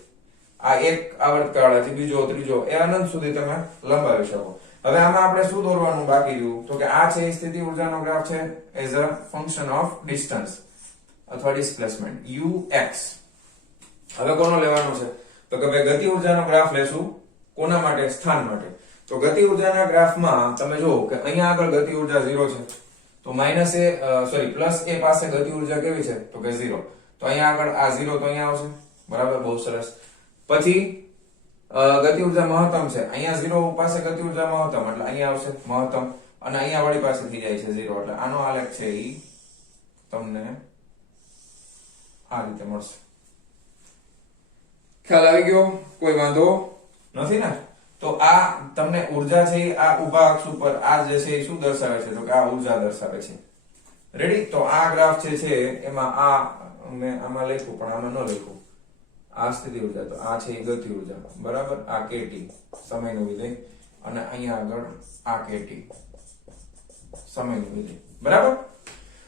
આ એક આવર્તકાળ, હજી બીજો, ત્રીજો, એ અનંત સુધી તમે લંબાવી શકો. હવે આમાં આપણે શું દોરવાનું બાકી રહ્યું? તો કે આ છે એ સ્થિતિ ઉર્જાનો ગ્રાફ છે as a function of distance અથવા ડિસ્પ્લેસમેન્ટ ux. હવે કોનો લેવાનો છે? તો કે ભાઈ ગતિ ઉર્જાનો ગ્રાફ લેશું. કોના માટે? સ્થાન માટે. તો ગતિ ઉર્જાના ગ્રાફમાં તમે જુઓ કે અહીંયા આગળ ગતિ ઉર્જા 0 છે, તો પ્લસ a પાસે ગતિ ઉર્જા કેવી છે? તો કે 0. તો અહીંયા આગળ આ 0 તો અહીંયા આવશે બરાબર, બહુ સરસ. પછી ગતિ ઉર્જા મહત્તમ છે, અહીંયા 0 પાસે ગતિ ઉર્જા મહત્તમ એટલે અહીંયા આવશે મહત્તમ, અને અહીંયા વળી પાસે થઈ જાય છે 0, એટલે આનો આલેખ છે ઈ તમને આ રીતે મળશે. ખ્યાલ આવી ગયો? કોઈ વાંધો નથી ને? તો આ તમને ઉર્જા છે આ ઉભા અક્ષ ઉપર આ જે છે એ શું દર્શાવે છે? તો કે આ ઉર્જા દર્શાવે છે. રેડી? તો આ ગ્રાફ છે એમાં આ મેં આમાં લખ્યું પણ આમાં ન લખ્યું, આ સ્થિતિ ઉર્જા, તો આ છે ગતિ ઉર્જા બરાબર, આ kT સમયનું વિધેય, અને અહીંયા આગળ આ kT સમયનું વિધેય બરાબર.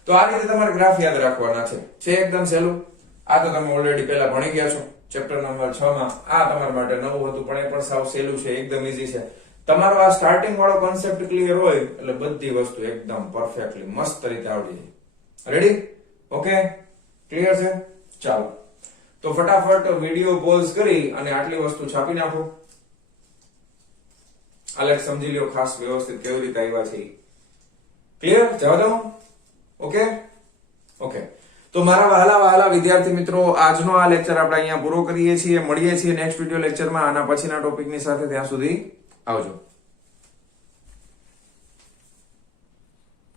તો આ રીતે તમારે ગ્રાફ યાદ રાખવાના છે એકદમ સહેલું. આ તો તમે ઓલરેડી પહેલા ભણી ગયા છો ચેપ્ટર નંબર 6 માં. આ તમારા માટે નવું હતું પણ એ પણ સાવ સહેલું છે, એકદમ ઈઝી છે. તમારો આ સ્ટાર્ટિંગ વાળો કોન્સેપ્ટ ક્લિયર હોય એટલે બધી વસ્તુ એકદમ પરફેક્ટલી મસ્ત રીતે આવડી જાય. રેડી? ઓકે, ક્લિયર છે? ચાલો તો ફટાફટ વિડિયો પોઝ કરી અને આટલી વસ્તુ છાપી નાખો. આલેખ સમજી લ્યો ખાસ વ્યવસ્થિત કેવી રીતે આવ્યા છે. ક્લિયર? જવા દો. Okay okay. તો મારા વહાલા વિદ્યાર્થી મિત્રો, આજનો આ લેક્ચર આપણે અહીંયા પૂરો કરીએ છીએ. મળીએ છીએ નેક્સ્ટ વિડિયો લેક્ચરમાં આના પછીના ટોપિકની સાથે. ત્યાં સુધી આવજો.